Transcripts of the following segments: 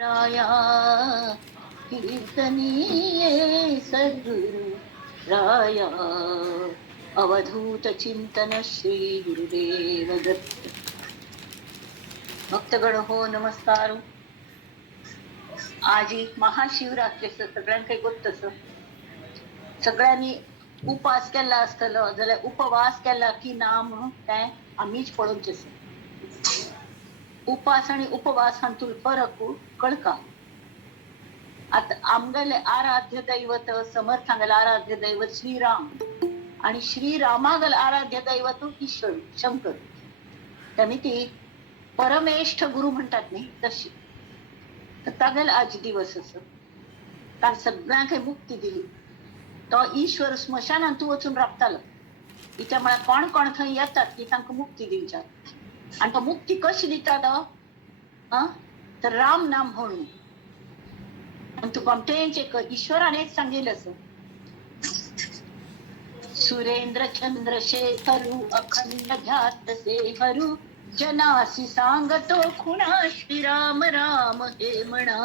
राया कीर्तनीये सद्गुरु राया अवधूत चिंतन श्री गुरुदेव दत्त. भक्तगण हो, नमस्कार. आज महाशिवरात्रीचं सगळ्यांकडे गोष्ट सगळ्यांनी उपास केला असतलो जाल्यार उपवास केला की ना म्हणून काय आम्हीच पळोवचें. उपास आणि उपवास हातून फरक कळका. आता आमगेले आराध्य दैवत समर्थांगेले आराध्य दैवत श्रीराम आणि श्रीरामागल आराध्य दैवत ईश्वर शंकर. त्याने ती परमेष्ठ गुरु म्हणतात नाही तशी. तर तागेल आज दिवस असं तार सगळ्यांक मुक्ती दिली. तो ईश्वर स्मशानांत वचून राबतालो. त्यामुळे कोण कोण थंय येतात की तांकां मुक्ती दिवच्या. आणि तो मुक्ती कशी दिता तो तर राम नाम म्हणून. आणि तू कोमटेंचे ईश्वरानेच सांगेल असं. सुरेंद्र चंद्रशेखरू अखंड ध्यात सेहरू जनासी सांगतो खुणा श्रीराम राम हे म्हणा.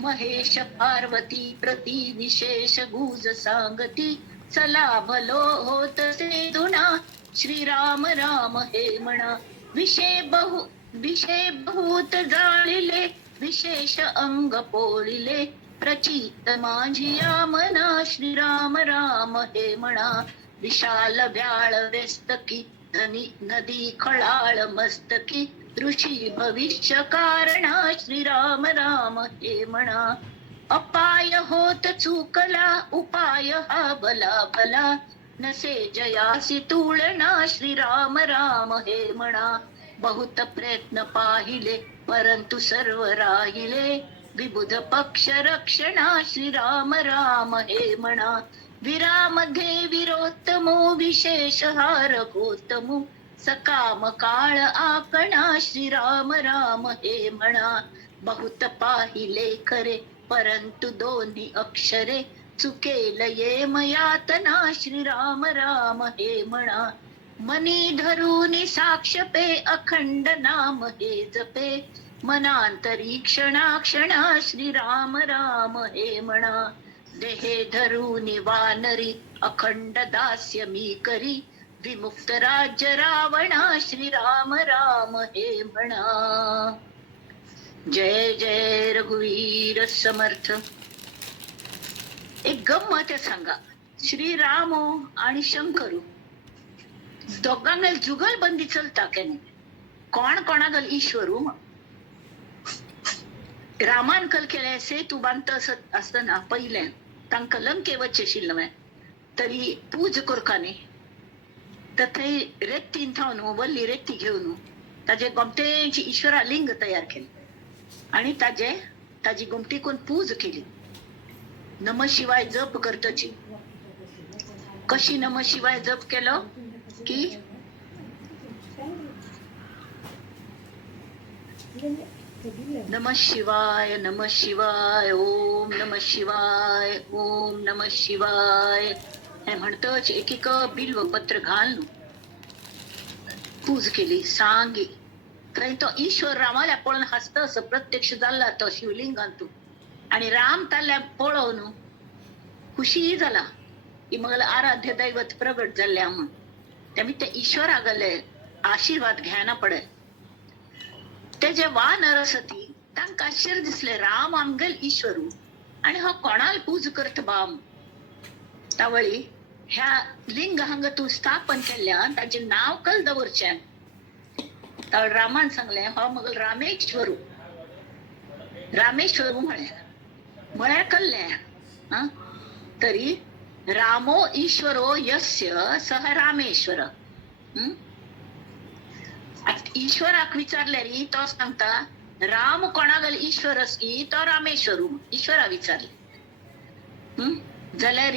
महेश पार्वती प्रति विशेष गुज सांगती चला भलो होत से दुना श्रीराम राम हे म्हणा. विषय बहुत जाळिले विशेष अंग पोळिले प्रचित माझिया मना श्रीराम राम हे म्हणा. विशाल व्याळ व्यस्तकी नदी खळाळ मस्तकी ऋषी भविष्य कारणा श्रीराम राम हे म्हणा. अपाय होत चुकला उपाय हा भला भला नसे जयासी तुळना श्रीराम राम हे म्हणा. बहुत प्रयत्न पाहिले परंतु सर्व राहिले विबुध पक्ष रक्षणा श्रीराम राम हे म्हणा. विरामध्ये विरोत्तमो विशेष हार गोतमो सकाम काळ आपणा श्रीराम राम हे म्हणा. बहुत पाहिले खरे परंतु दोन्ही अक्षरे चुकेल ये मयातना श्रीराम राम हे म्हणा. मनी धरुनी साक्ष पे अखंड नाम हे जपे मनांतरी क्षणा श्रीराम राम हे म्हणा. देहे धरुनी वानरी अखंड दास्य मी करी विमुक्त राज्य रावणा श्रीराम राम हे म्हणा. जय जय रघुवीर समर्थ. एक गंमत सांगा. श्रीराम आणि शंकरू दोघांगेल जुगलबंदी चलता केने कोण कोणागल ईश्वरू. रामान कल केले सेतू बांधत असताना पहिले तांकां लंके वच्चे शिल्लवे तरी पूज करकाने तर थंय रेत्तीन थावन वल्ली रेत्ती घेवन ताजे गोमटेची ईश्वरा लिंग तयार केले आणि ताजी गोमटी कोण पूज केली. नम शिवाय जप करतची. कशी नम शिवाय जप केलो की नमः शिवाय नमः शिवाय ओम नमः शिवाय ओम नमः शिवाय हे म्हणतच एक बिल्व पत्र घालून पूज केली सांगी. थंय तो ईश्वर रामाला पळोवन हसता असं प्रत्यक्ष जाल्ला तो शिवलिंगांतू. आणि राम ताल्या पळोवन खुशी जाला की मला आराध्य दैवत प्रगट जाल्ल्या म्हणून. त्यामुळे ते ईश्वरागले आशीर्वाद घ्यायला पडे. ते जे वानर सती तांकां आश्चर्य दिसले राम आमगेल ईश्वरू आणि हो कोणाल पूज करत बाम. तावळी ह्या लिंग हांगा तू स्थापन केल्ल्यान ताचे नाव कल दवरचें. तावळ रामान सांगले हो मगल रामेश्वरू. रामेश्वरू म्हळ्यार कल्ले तरी रामो ईश्वरो यस्य सह रामेश्वर. ईश्वराक विचारल्यारी तो सांगता राम कोणागल ईश्वर असकी तो रामेश्वरू. ईश्वरा विचारले जाल्यार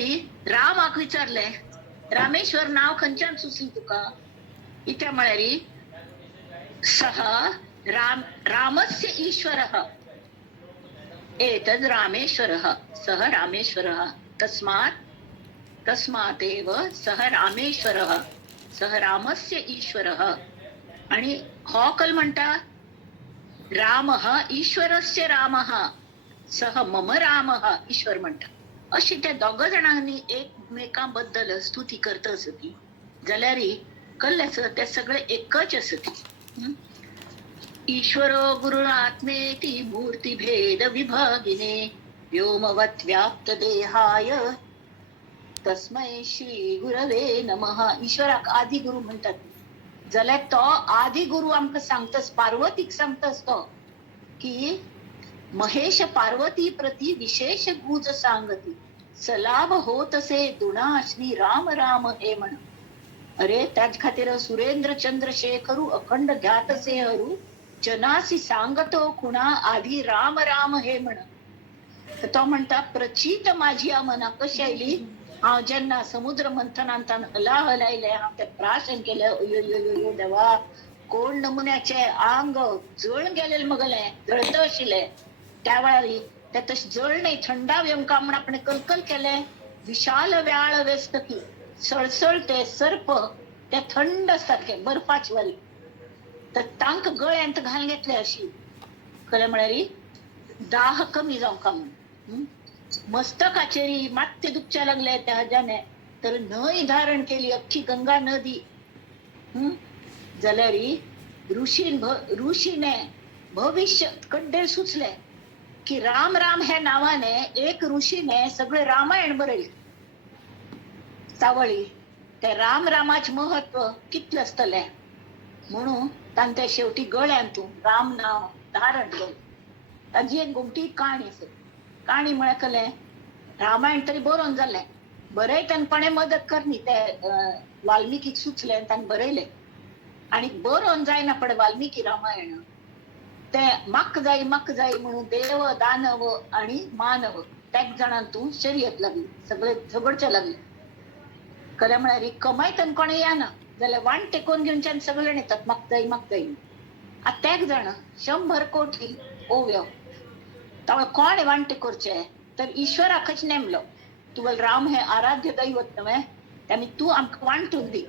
रामाक विचारले रामेश्वर नाव खंयच्यान सुचली तुका. इत्या म्हळ्यार सह रामस्य ईश्वरः एतद् रामेश्वरः सह रामेश्वरः तस्मादेव सह रामेश्वरः सह रामस्य ईश्वरः. आणि हो कल म्हणता राम ईश्वरस्य राम सह मम राम ईश्वर म्हणतात अशी त्या दोघ जणांनी एकमेकांबद्दल स्तुती करत असती जाल्यार कळल्याच ते सगळे एकच असती. ईश्वरो गुरुरात्मेति मूर्ती भेद विभागिने व्योमवत व्याप्त देहाय तस्मै श्री गुरवे नमः. ईश्वराक आदि गुरु म्हणतात जाल्यार तो आदि गुरु आमकां सांगतास पार्वतीक सांगतास तो की महेश पार्वती प्रती विशेष गुज सांगती सलाभ होतसे दुणा श्री राम राम हे म्हण. अरे त्याच खातीर सुरेंद्र चंद्रशेखरू अखंड ध्यातसे हरू जनासी सांगतो खुणा आधी राम राम हे म्हण. तर तो म्हणता प्रचित माझी मना कशी आयली हांव जेन्ना समुद्र मंथनांतान हलायले हांव ते प्राशन केले अयो देवा कोण नमुन्याचे आंग जळून गेलेले मगले जळत आशिल्ले त्या वेळार ते तशें जळणे थंडाव येवंका म्हण आपणे कलकल केले विशाल व्याळ वेस्तकी सळसळते सर्प ते थंड सारखे बर्फाचे वाली तर तांक गळ्यांत घाल घेतले अशी कळ्ळें म्हळ्यार दाह कमी जावंका म्हण. मस्तकाचेरी मात्ते दुखच्या लागले त्या हजाने तर न्हंय धारण केली अख्खी गंगा नदी. जाल्यार ऋषीने भविष्य कड्डे सुचले की राम राम ह्या नावाने एक ऋषीने सगळे रामायण बरयले सावळी ते राम रामाचे महत्व कितले असतले म्हणून तांचे शेवटी गळ्यांतून राम नाव धारण केले. ताजी एक गोमटी काणी आसा काणी म्हळ्यार कळ्ळें रामायण तरी बरोवन जालें बरयतनपणे मदत करनी ते वाल्मिकीक सुचले ताणें बरयले आणि बरोवन जायना पडे वाल्मिकी रामायण ते म्हाका जाय म्हणून देव दानव आणि मानव त्याच जाणांतून शर्यत लागली सगळे झगडचे लागले. खरें म्हळ्यार कमायतन कोणें येना जाल्यार वाण टेकोवन घेवनच्यान सगळे येतात म्हाका जाय आता त्याच जाण 100 कोटी ओव्यो तावळ कोण वांटे करचे तर ईश्वराकच नेमलो तुवें राम हे आराध्य दैवत न्हय त्याने तू आमकां वांटून दी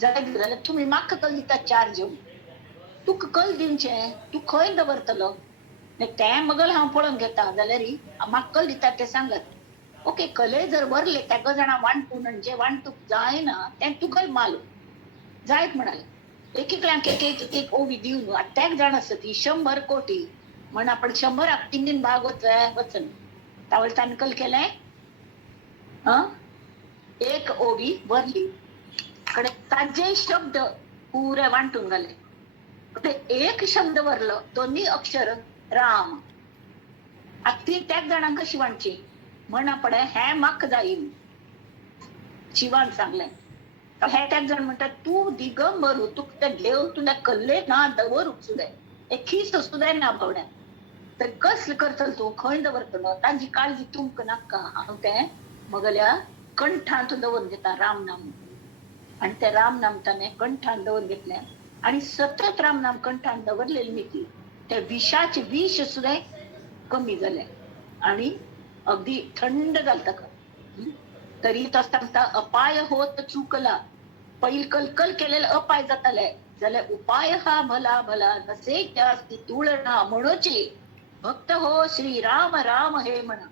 जाल्यार तुमी म्हाका कल दिता 4 जेवण तुका कल दिवचें तू खंय दवरतलो तें मगल हांव पळोवन घेता जाल्यार म्हाका कल दिता तें सांगत ओके कले जर वरले त्या जाणां वांटून जे वांटूक जायना तें तुका माल जायत म्हणाले एकेकल्यांक एक ओवी दिवन त्याक जाण आसा ती 100 कोटी म्हण आपण 100 3 भाग वचन तावळ ताणें कल केलें एक ओवी वरली कडे ताजे शब्द पुरे वांटून घाले कडे एक शब्द वरलो दोन्ही अक्षर राम ती त्याच जाणांक कशी वांटची म्हणा पडे हे म्हाका जाय शिवान सांगलें हे त्याच जाण म्हणटा तू दिगंबरू तुका ते देव तुला कल्ले ना दवरूक सुद्धा एक खीस सुद्धा ना भावड्या तर कसले करतल तू खंय दवरतलो ताजी काळजी तुमकां नाका हांव तें मगल्या कंठांत दवरून घेता राम नाम आणि ते राम नाम ताणें कंठांत दवरून घेतलें आणि सतत राम नाम कंठांत दवरलेली मिती ते विषाचे विष सुद्धा कमी झाले आणि अगदी थंड जाल ताका. तरी तो सांगता अपाय होत चुकला पैल कलकल केलेले अपाय जाताले जाल्यार उपाय हा भला भला नसे त्यास तुळना म्हणोची भक्त हो श्री राम राम हे म्हणा.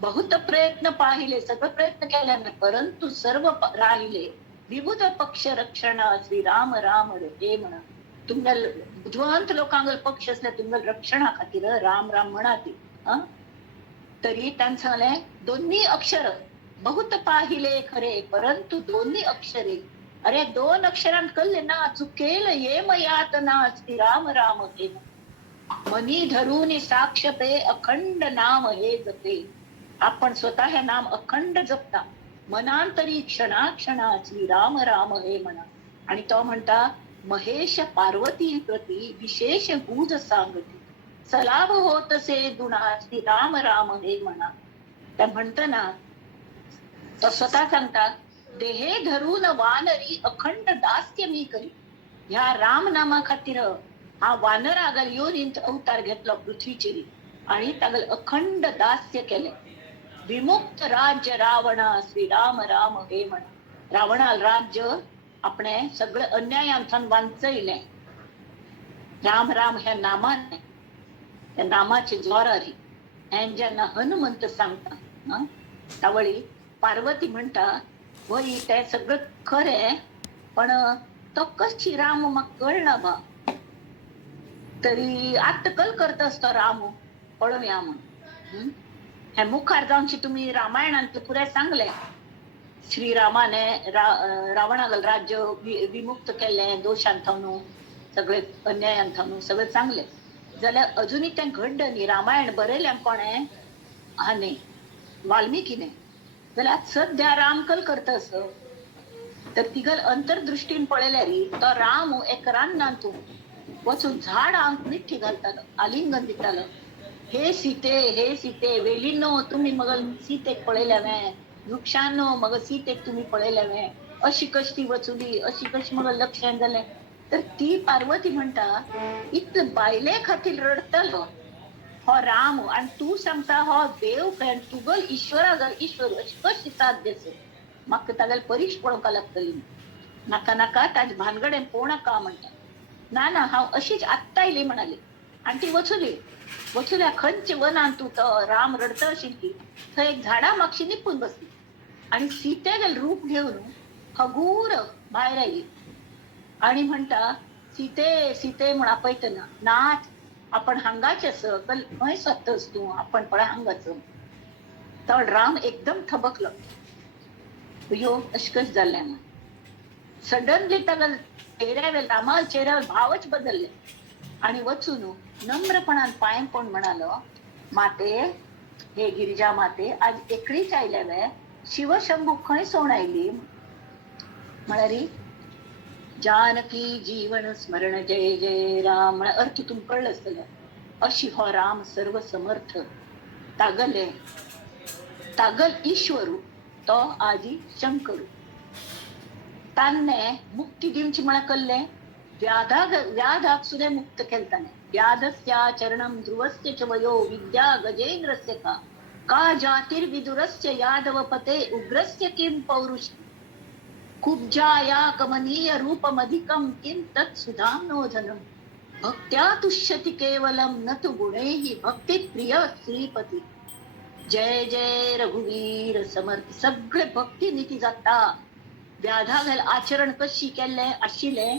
बहुत प्रयत्न पाहिले सगळे प्रयत्न केल्याने परंतु सर्व राहिले विबुध पक्ष रक्षणा श्री राम राम हे म्हणा. तुमच्या बुद्धवंत लोकांगल पक्ष असल्या तुमच्या रक्षणा खातीर राम राम म्हणा ती. तरी त्यांचं सांगले दोन्ही अक्षर बहुत पाहिले खरे परंतु दोन्ही अक्षरे अरे 2 अक्षरांत कळले ना चुकेल ये मयात ना श्री राम राम हे मनी धरून साक्ष पे अखंड नाम हे जपे. आपण स्वतः हे नाम अखंड जपता मनांतरी क्षणा क्षणा श्री राम राम हे म्हणा. आणि तो म्हणता महेश पार्वती प्रती विशेष गुज सांगती सलाभ होतसे दुणा श्री राम राम हे म्हणा. त्या म्हणताना तो स्वतः सांगता देहे धरून वानरी अखंड दास्य मी करी. ह्या राम नामा खातीर हा वानर आगल येऊन अवतार घेतलो पृथ्वीचेरी आणि तागल अखंड दास्य केले. विमुक्त राज्य रावणा श्री राम राम हे म्हणा. रावणाल राज्य आपणे सगळे अन्यायांतून वांचयले राम राम ह्या नामाने त्या नामाची ज्वारारी ह्यान जेन्ना हनुमंत सांगता तावळी पार्वती म्हणटा वय ते सगळं खरें पण तो कशी राम म्हाका कळना बा तरी आत्तकल करता असतो राम पळोवया म्हणून हे मुखार जावनशी तुम्ही रामायणांत पुरे सांगले श्रीरामाने रावणागल राज्य विमुक्त केले दोशांथावू सगळे अन्यायांथावू सगळे चांगले जाल्यार अजुनूय तें घडलं न्ही रामायण बरयलें कोणे हाने वाल्मिकीने जाल्यार सध्या राम कल करता असो तर तिगल अंतर्दृष्टीन पळयल्यार तो राम एक रान्नांतू वचून झाडांक मिठी घालतालो आलिंगन दितालो हे सीते वेलीनो तुम्ही मग सीतेक पळयल्या वृक्षांनो मग सीतेक तुम्ही पळयल्या अशी कशी ती वचुली अशी कशी मग लक्षात जालें तर ती पार्वती म्हणटा इतले बायले खातीर रडतलो हो राम आणि तू सांगता हो देव काय तुगल ईश्वर अशी कशी साध्य म्हाका तागेल परीक्ष पळोवंक लागतली नाका नाका ताजे भानगडेन पळोवं नाका म्हणटा ना हांव अशीच आत्ता आयली म्हणाली आणि ती वचुल्या खंयचे वनांत तू तो राम रडता आशिल्ली थंय एक झाडा मागशी निपून बसली आणि सीतेगेल रूप घेऊन हगूर भायर आयली आणि म्हणटा सीते म्हण आपयतना नाथ आपण हांगाचे खंय सोदतस तू आपण पळय हांगाच तो राम एकदम थबकलो यो अशें कशें जालें म्हणून सडनली तागेल चेहऱ्यावेल रामाल चेहऱ्यावेल भावच बदलले आणि वचून नम्रपणान पांय पडून म्हणालो माते हे गिरिजा माते आज एकलीच आयल्या वे शिवशंभू खंय सोण आयली म्हळ्यार जानकी जीवन स्मरण जय जय राम म्हळ्यार अर्थ तुमकां कळ्ळो आसतलो अशी हो राम सर्व समर्थ तागल ईश्वरू तो आजी शंकरू तान्ने मुक्ती दिवची म्हळ्यार कल्ले व्याधाक सुद्धा मुक्त केलताने व्याधस्या चरणम ध्रुवस्य च वयो विद्या गजेंद्रस्य का जातिर्विदुरस्य यादवपते उग्रस्य किं पौरुष कुब्जाया कमनीय रूपमधिकं किं तत् सुधाम्नोधनम भक्त्या तुष्यति केवलम न तु गुणैहि भक्ति प्रिय श्रीपती जय जय रघुवीर समर्थ सगळे भक्ती नीती जाता व्याधागल आचरण कशी केले आशिले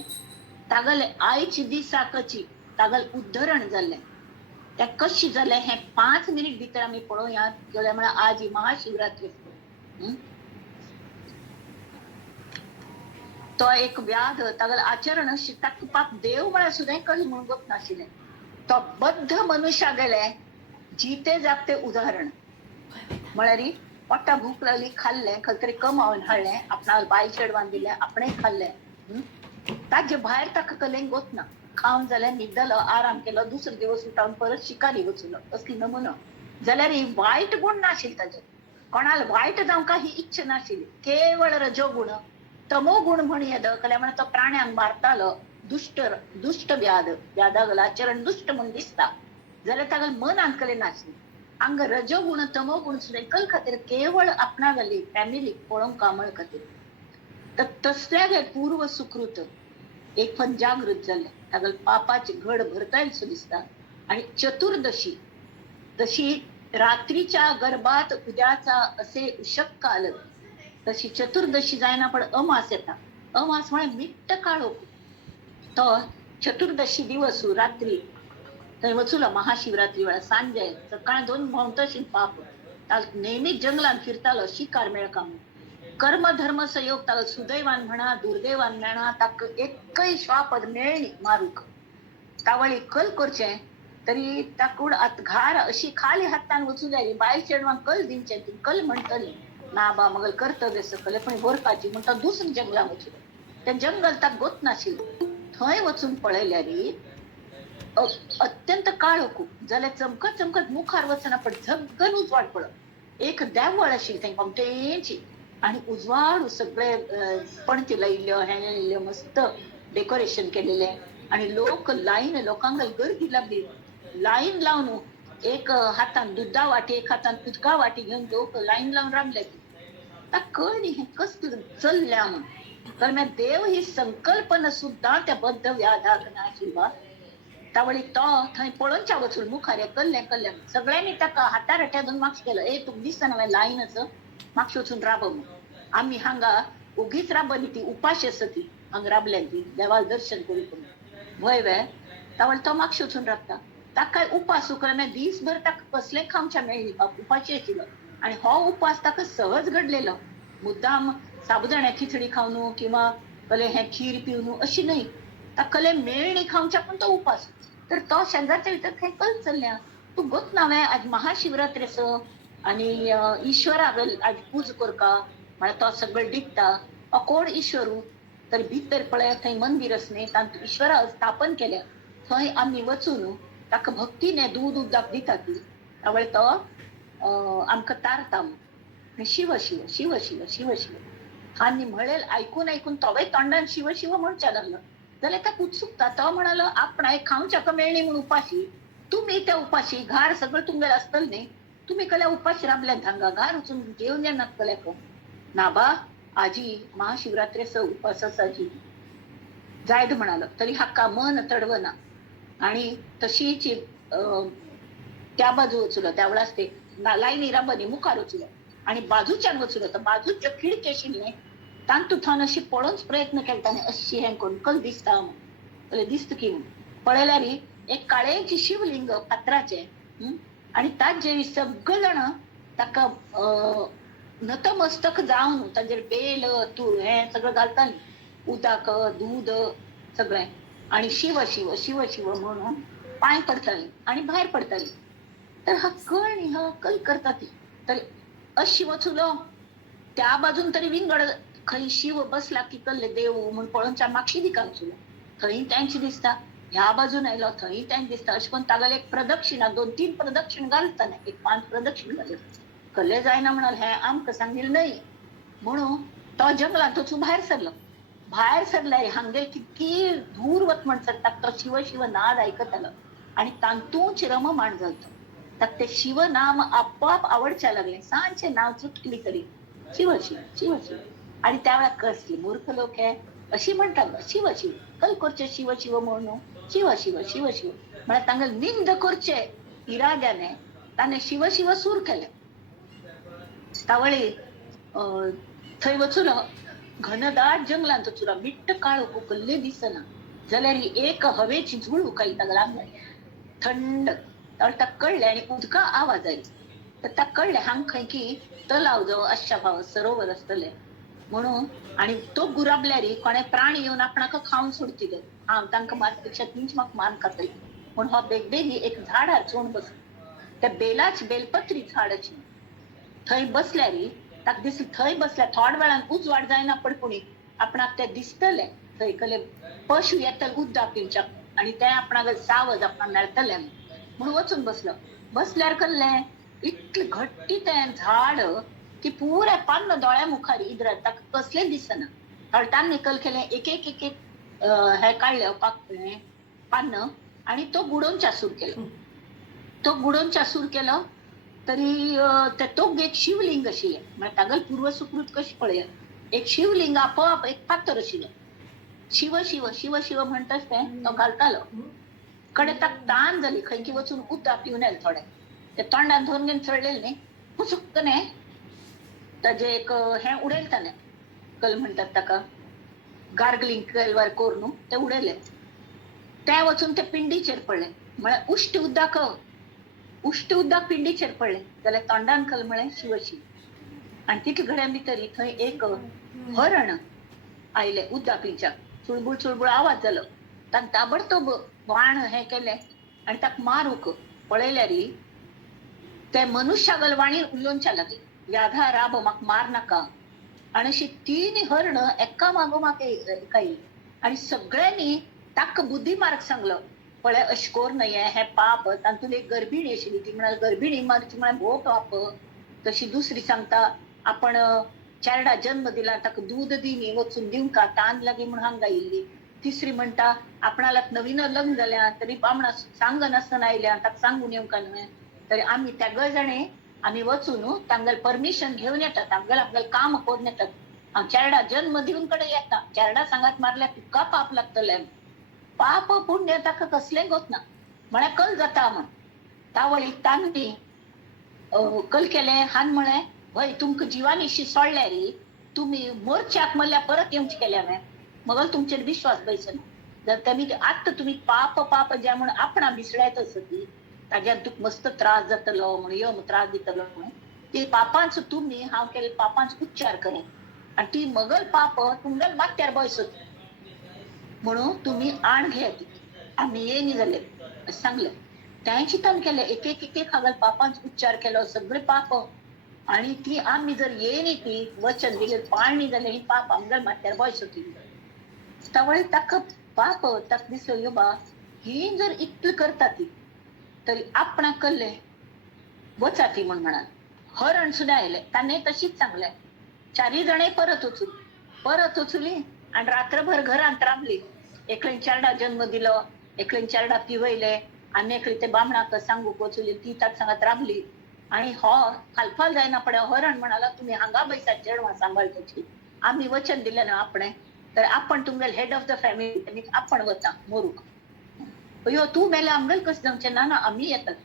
तागले आयची दिसाकची तागल उद्धरण जाले त्या कशी जाले हे 5 मिनिट भितर आम्ही पळोवया जाल्यार म्हळ्यार आज ही महाशिवरात्री तो एक व्याध तागल आचरण अशी ताक देव म्हळ्यार सुद्दां कधी म्हणून गोत नाशिले तो बद्ध मनुष्या गेले जिते जागते उदाहरण म्हळ्यार पोटा भूक लागली खाल्ले खंय तरी कमावन हाडले आपणाक बाय चेडवान दिले आपणें खाल्ले ताजे भायर ताका कलेंक गोत ना खावन जाल्यार न्हिदलो आराम केलो दुसरे दिवस उठून परत शिकारी वचूलो असली नमुनो जाल्यार ही वायट गुण नाशिल्ले ताजे कोणाला वायट जावंक ही इच्छा नाशिल्ली केवळ रजोगुण तमो गुण म्हण येद कल्या म्हण तो प्राण्यांक मारतालो दुष्ट व्याधागल आचरण दुष्ट म्हण दिसता जाल्यार तागेल मन आंकले नाशिल्ले हांग रजोगुण तमोगुण सुद्दां एकल खातीर केवळ आपणागली फॅमिली पळोवंक कामळ खातीर तर तसल्या पूर्व सुकृत एक पण जागृत जाले तागल पापाचे घड भरता येईल दिसता आणि चतुर्दशी तशी रात्रीच्या गर्भात उद्याचा असे शक्क आलं तशी चतुर्दशी जायना पण अमास येता अमास म्हळ्यार मिट्ट काळोख तो चतुर्दशी दिवस रात्री थंय वचुलो महाशिवरात्री वेळा सांजे सकाळ 2 भोंवतशीं पाप नेहमीच जंगलात फिरतालो शिकार मेळका कर्म धर्म संयोग ताका सुदैवान म्हणा दुर्दैवान म्हणा ताका एकय श्वापद मेळ्ळी मारूक तावळी कल करचें तरी ताकूड घार अशी खाली हातान वचूल्यारी बायल चेडवांक कल दिवचें ती कल म्हणटली ना बा मगल कर्तव्य सकले पण व्हरपाची म्हणटा दुसऱ्या जंगलात वचून त्या जंगल ताका गोत नाशिल्लें थंय वचून पळयल्यारी अत्यंत काळोख जाल्यार चमकत मुखार वचना पण झगन उजवाड पडत एक देवळ आशिल्ली थंय पमटेची आणि उजवाड सगळे पणती लायिल्ल्यो हे लायिल्ल्यो मस्त डेकोरेशन केलेले आणि लोकांक गर्दी लागली लाईन लावन एक हातान दुधा वाटी एक हातान उदका वाटी घेऊन लोक लाईन लावून रावले कळणी हे कसं चलल्या म्हणून तर देव ही संकल्पना सुद्धा त्या बद्ध व्याधाक नाशिल्ली तावळी तो थंय पळोवनच्या वचून मुखार कल्ले सगळ्यांनी ताका हातारट्या धरून म्हाका केलं ए तुका दिसता न्हय लायनच म्हाका वचून राब आमी हांगा उगीच राबली ती उपाशी आसा ती हांगा राबल्या ती देवाल दर्शन करून वय वय तावळ तो म्हाका वचून राबता ताका काय उपास उकळ्या दीसभर ताका कसलें खावच्या मेळ्ळी उपाशी आशिल्लो आणि हो उपास ताका सहज घडलेलो मुद्दाम साबुदाण्या खिचडी खावन किंवा कले हे खीर पिवन अशी न्हय ताका कले मेळणी खावच्या पण तो उपास तर तो शेजारच्या भितर खंय कल चल्ल्या तू गोत नावे आज महाशिवरात्री आसा आणि ईश्वराक आज पूज करका म्हळ्यार तो सगळं डिगता कोण ईश्वरू तर भितर पळय थंय मंदिर आसा न्ही तातूंत ईश्वरा स्थापन केल्या थंय आमी वचून ताका भक्तीने दूद उदक दिता ती त्यावेळी तो आमकां तारता शिव शिव शिव शिव शिव शिव आनी म्हणलें आयकून तोय तोंडान शिव शिव म्हणच्या लागलो जाल्यार ताका उत्सुकता तो म्हणालो आपणाय खावच्या मेळ्ळी म्हूण उपाशी तुमी त्या उपाशी घार सगळं तुमगेर आसतलें न्ही तुमी कल्या उपाशी राबल्यात हांगा घार वचून जेवन येनात कल्याक ना बा आजी महाशिवरात्रेचो उपास आसा जी जायत म्हणालो तरी हाका मन तडवना आणि तशीच त्या बाजू वचुलो त्या वेळास ते लायनी राबनी मुखार वचुलो आणि बाजूच्यान वचुलो तर बाजूच्यो खिडकी आशिल्ले तातूंतल्यान अशी पळोवनच प्रयत्न केलता अशी हें करून कल दिसता कले दिसता की पळयल्यार एक काळेची शिवलिंग फातराचे आणि ताचे सगळे जाण ताका नतमस्तक जावन ताजेर बेल तूळ हें सगळं घालताली उदक दूद सगळें आणि शिव शिव शिव शिव म्हणून पांय पडताली आणि भायर पडताली तर हा कळ हा कल करता ती तर अशी वचुलो त्या बाजून तरी विंगड खंय शिव बसला की कल्ले देव म्हूण पळोवनच्या मागशी दिका वचुलो थंय तेंची दिसता ह्या बाजून आयलो थंय तेंच दिसता अशें करून तागेले एक प्रदक्षिणा 2-3 प्रदक्षिण घालताले एक 5 प्रदक्षिण घाले कल्ले जायना म्हणाल हें आमकां सांगिल्लें न्हय म्हणून तो जंगलांत वचून भायर सरल्यार हांगे कितकी दूर वत म्हणसर ताका तो शिव शिव नाद आयकतालो आणि तातूंच रममाण जालतो ताका ते शिव नाम आपोआप आवडच्या लागले सांचे नाव चुटकली तरी शिव शिव शिव शिव आणि त्या वेळा कसली मूर्ख लोक आहे अशी म्हणतात शिव शिव कल करचे शिव शिव म्हणून शिव शिव शिव शिव म्हळ्यार तांगे निंद करचे इराद्याने ताने शिव शिव सूर केले तावळी थंय वचुलो घनदाट जंगलांत वचुलो मिट्ट काळो कसले दिसना जाल्यार एक हवेची झुळ उकाई ताका लागली थंड ताका कळले आणि उदका आवाज आयलो तर ताका कळले हांगा खंय की तलाव जावं अशा भाव सरोवर आसतले म्हणून आणि तो गुराबल्यार कोणे प्राणी येवन आपणाक खावन सोडचिले हांव तांकां मारपेक्षा तींच म्हाका मान खातली म्हूण हो बेगबेगी एक झाडार चोवन बसलो त्या बेलाची बेलपत्री झाड आशिल्ली थंय बसल्यार ताका दिसलें थंय बसल्यार थोड्या वेळान उजवाड जायना पडकुणी आपणाक तें दिसतलें थंय कले पशु येतले उदक पिवच्याक आणि ते आपणाक सावज आपणाक मेळटलें म्हणून वचून बसल्यार कल्लें इतलें घट्टी तें झाड की पुरे पान्न दोळ्या मुखार इद्र ताका कसलें दिसना हळटान निकल केलें एक एक एक एक हे काडले पान्न आणि तो गुडोवच्या सूर केलो तरी ते तोग एक शिवलिंग आशिल्लें म्हळ्यार तागेल पूर्व सुकृत कशी पळया एक शिवलिंग आपोआप एक पातर आशिल्लो शिव शिव शिव शिव म्हणटाच तें तो घालतालो कडे ताका तान जाली खंय की वचून उदक पिवन येलें थोडें ते तोंडान धरून घेवन चडलेलें न्ही पुसुकने ताजे एक हें उडयतालें कल म्हणटात ताका गार्गलिंग केल्यार कोर न्हू तें उडयलें तें वचून ते पिंडीचेर पडलें म्हळ्यार उश्ट उदक पिंडीचेर पडलें जाल्यार तोंडान कल म्हळें शिव शिव आनी तितले घड्या भितर थंय एक हरण आयलें उदक पिवच्याक चुळबुळ आवाज जालो ताणें ताबडतोब बाण हें केलें आनी ताका मारूंक पळयल्यार ते मनुश्यागल वाणीर उलोवच्या लागले व्याधा राब म्हाका मार नाका आणि अशी 3 हरण एका मागोमाग एक आयली आणि सगळ्यांनी ताका बुद्धी मार्ग सांगलो पळय अशें कोर न्हय हें पाप तातूंत एक गर्भिणी आशिल्ली ती म्हणाली गर्भिणी मारची म्हळ्यार भोव पाप तशी दुसरी सांगता आपण चेरडा जन्म दिला ताका दूध दी न्ही वचून दिवंका तान लागी म्हूण हांगा आयिल्ली तिसरी म्हणटा आपणाला नवीन लग्न जाल्या तरी बामणा सांग नासतना आयल्या ताका सांगून येवंका न्हय तरी आमी त्या गजाणे आम्ही वचून तांगेल परमिशन घेऊन येतात आपल्याला काम करून येतात चेरडा जन्म दिवन कडे येता चेरडा सांगात मारल्या तुका पाप लागतले पाप पुण्य ताका कसलें गोतना म्हळ्यार कल जाता म्हण तावळी तांणी कल केलें हान म्हळें हय तुमकां जिवानिशी सोडले रे तुम्ही मोर्चाक म्हणल्यार परत येवचे केल्या हांवें मगल तुमचेर विश्वास बसना जर तेमी आत्ता तुम्ही पाप पाप ज्या म्हण आपणा बिसडायत ती ताज्यान तुका मस्त त्रास जातलो म्हण यम त्रास दितलो म्हण ते पापांचो तुम्ही हांव केले पापांचो उच्चार करें आणि ती मगल पाप तुमगेल माथ्यार बसत म्हणून तुम्ही आण घेत आम्ही येणी जाले सांगले त्यांची ताण केले एक एक एक हागल पापांचो उच्चार केलो सगळे पाप आणि ती आम्ही जर येणी ती वचन दिले पाळणी जाले ही पाप आमगेल माथ्यार बसत त्यावेळी ताका पाप ताका दिसलो यो बा ही जर इतलं करता ती तरी आपणा कल्ले वचा ती म्हणाल हरण सुद्धा आयले ताने तशीच सांगले चारी जणे परत उचली आणि रात्रभर घरात राबली एकले चारडा जन्म दिलो एकले चारडा पिवयले आणि एकले ते बामणाक सांगू पोचली ती ताक सांगत राबली आणि हो खालफाल जायना पडे हरण म्हणाला तुम्ही हांगा बैसा चेडवा सांभाळची आम्ही वचन दिले ना आपणे तर आपण तुमगेल हेड ऑफ द फॅमिली आपण वता मोरूक अयो तू मेले आमगेल कस जावचे ना ना आम्ही येतात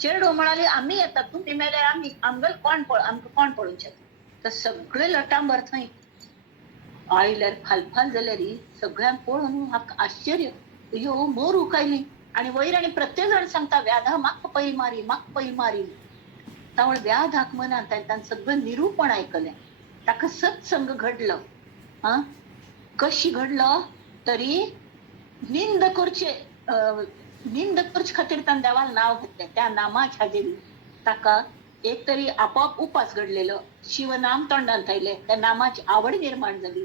चेडो म्हणाले आम्ही येतात तुम्ही मेले आम्ही आमगेल आमकां कोण पळोवचे तर सगळे लटांबर थंय आयल्यार खालफाल जाल्यार सगळ्यांक पळोवन म्हाका आश्चर्य अयो मोरूक आयली आणि वैराणी प्रत्येक जण सांगता व्याधा म्हाका पै मारी तावळ व्याधाक मनांत तांणी सगळं निरूपण ऐकलें ताका सत्संग घडलो हा कशी घडलो तरी निंद करचे खातीर ताणें देवाला नाव घेतलें त्या नामाच्या हाजेरी ताका एक तरी आपोआप उपास घडलेलो शिवनाम तोंडांत आयले त्या नामाची आवड निर्माण जाली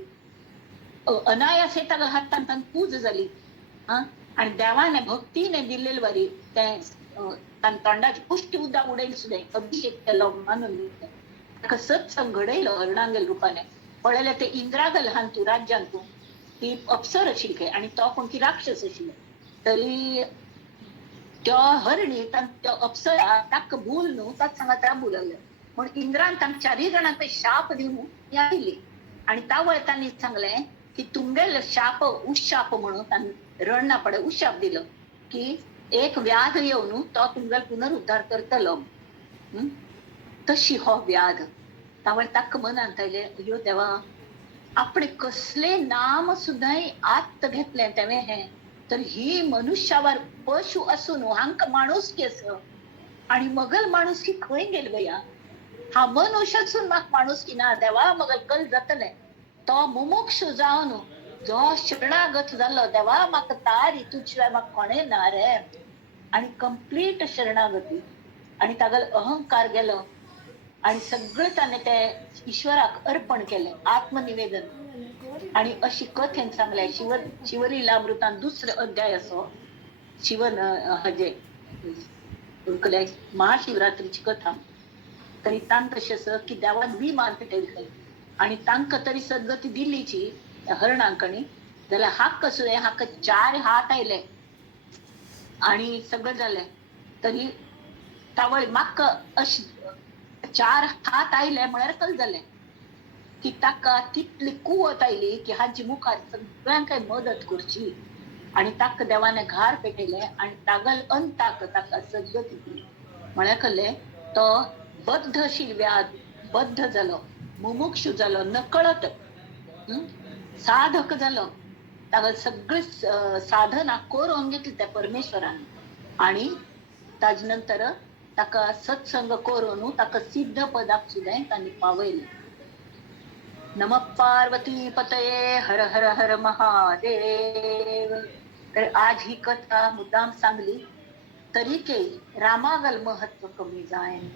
अनायासे ताका हातान तान पूज जाली आणि देवाने भक्तीने दिलेले वरी ते तोंडाची पुष्टी उद्दा उडयली सुद्दां अभिषेक केलो मानून ताका सत्संग घडयलो हरणांगेल रूपाने पळयले ते इंद्रागल हांतू राज्यांतू ती अप्सर आशिल्ली आणि तो कोण ती राक्षस आशिल्ले तरी त्यो हरणी त्यो अप्सरा ताका भूल न्हू ताका सांगत राबू लागले म्हण इंद्रान तांकां चारी जाणांक शाप दिवन आयली आणि त्या तांणी सांगलें की तुमगेल शाप उशाप म्हणून तांणी रणना पडे उशाप दिलो की एक व्याध येवन तो तुमगेल पुनरुद्धार करतलो तशी हो व्याध त्यामुळे ताका मनांत आयले अयो देवा आपणे कसले नाम सुद्धा आत्त घेतले तेवे हे तर ही मनुष्यावर पशु असून हांका माणूसकी आस आणि मगल माणूसकी खंय गेल गया हा मनुष्यासून म्हाका माणूसकी ना देवा मगल कल जातले तो मुमुक्षु जावन जो शरणागत जालो देवा म्हाका तार तुझशिवाय म्हाका कोणें ना रे आणि कंप्लीट शरणागती आणि तागेलो अहंकार गेलो आणि सगळं ताणें ते ईश्वराक अर्पण केलें आत्मनिवेदन आणि अशी कथेन सांगले शिवलीलामृतान दुसरे अध्याय असो शिवन हाजे महाशिवरात्रीची कथा तरी तांक तशें आसा की देवान विमान पेटयले आणि तांकां तरी सद्गती दिल्लीची हरणांकणी जाल्यार हाक सुद्दां हाका 4 हात आयले आणि सगळं जालें तरी तावळ म्हाका अशी 4 हात आयले म्हळ्यार कल जालें की ताका तितली कुवत आयली की हाची मुखार सगळ्यांक मदत करची आणि ताका देवाने घार पेटयले आणि तागल अंताक ताका सद्गती दिली म्हळ्यार कळ्ळें तो बद्ध आशिल्लो व्याध बद्ध जालो मुमुक्षु जालो नकळत साधक जालो ताका सगळी साधना करून घेतली त्या परमेश्वरान आणि ताजे नंतर ताका सत्संग करून ताका सिद्ध पदाक सुद्दां तांणी पावयले नमः पार्वती पतये हर हर हर महादेव तर आज ही कथा मुद्दाम सांगली तरी के रामागल महत्व कमी जायन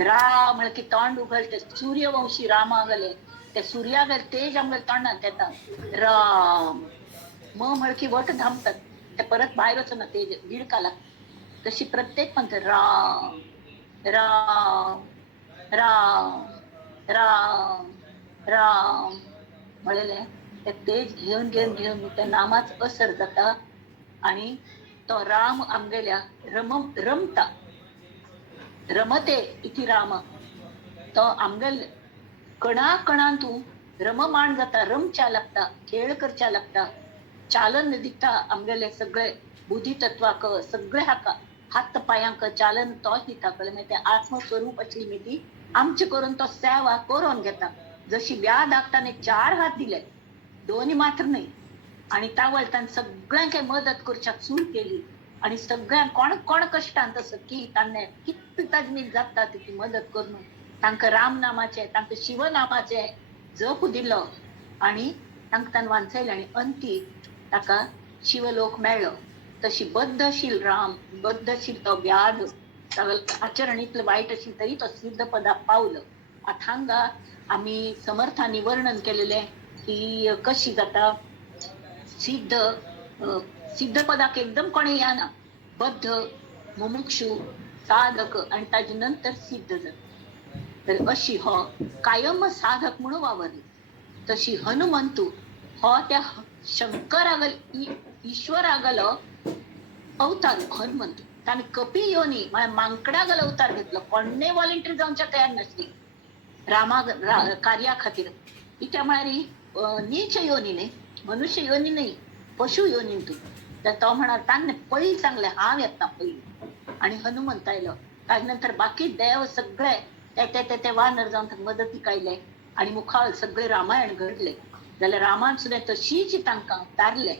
राम म्हळ्यार की तोंड उगलते सूर्यवंशी रामागले ते सूर्यागल तेज आमगेल तोंडांत येता राम म्हळ्यार की वट धामतात ते परत भायर वचना तेज गिडका लागता तशी प्रत्येक पंथ राम राम राम राम राम म्हळेले ते तेज घेवन घेवन घेवन त्या नामाच असर जाता आणि तो राम आमगेल्या रमता रमते इति राम तो आमगेल कणा कणांतू रममाण जाता रमच्या लागता खेळ करच्या लागता चालन दिता आमगेले सगळे बुद्धी तत्वाक सगळे हात पायांक चालन तोच दिता कळ्ळें ते आत्मस्वरूप आशिल्ली मी ती आमचे करून तो सेवा करून घेता. जशी व्याध हाकताना 4 हात दिले, 2 मात्र नाही. आणि त्या वळतान सगळ्यांक मदत करच्याक सुरू केली आणि सगळ्यांक कोण कोण कश्टांत तसं की ताणे कितली तजमीत जाता ती मदत करून तांकां राम नामाचे तांकां शिव नामाचे जप दिलो आणि तांकां तान वांचयलें आणि अंती ताका शिवलोक मेळ्ळो. तशी बद्धशील राम बद्धशील तो व्याध आचरण इतलं वाईट आशिल्लें तरी तो सिद्ध पदाक पावलो. आता हांगा आमी समर्थांनी वर्णन केलेले की कशी जाता सिद्ध पदाक एकदम कोणी येना. बद्ध मुमुक्षु साधक आणि ताजे नंतर सिद्ध जाता. तर अशी हो कायम साधक म्हणून वावरली. तशी हनुमंतू हो त्या शंकरागल ईश्वरागलो अवतार हनुमंत ताणे कपी योनी मांकडागल अवतार घेतलो. कोणने व्हॉलंटियर जावच्या तयार नासली कार्या खातीर. त्या म्हळ्यार नीच योनी न्ही, मनुष्य योनी नाही, पशु योनी तू. तर तो म्हणाल ताणे पळी चांगले हांव येता पळी. आणि हनुमंत आयलो. ताजे नंतर बाकी देव सगळे ते वानर जावन मदतीक आयले आणि मुखार सगळे रामायण घडले. जाल्यार रामान सुद्दां तशीच तांकां तारले.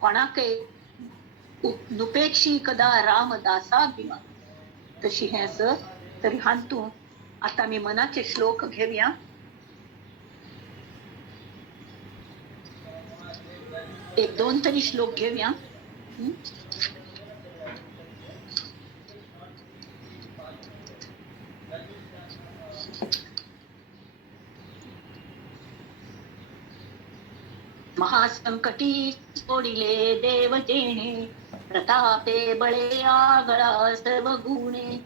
कोणाकय नुपेक्षी कदा रामदासाभिमान तशी हे असं. तरी हांतू आता आमी मनाचे श्लोक घेवया. एक 2 तरी श्लोक घेवया. महासंकटी सोडिले देव जेणे प्रतापे बळे आगळा सर्व गुणे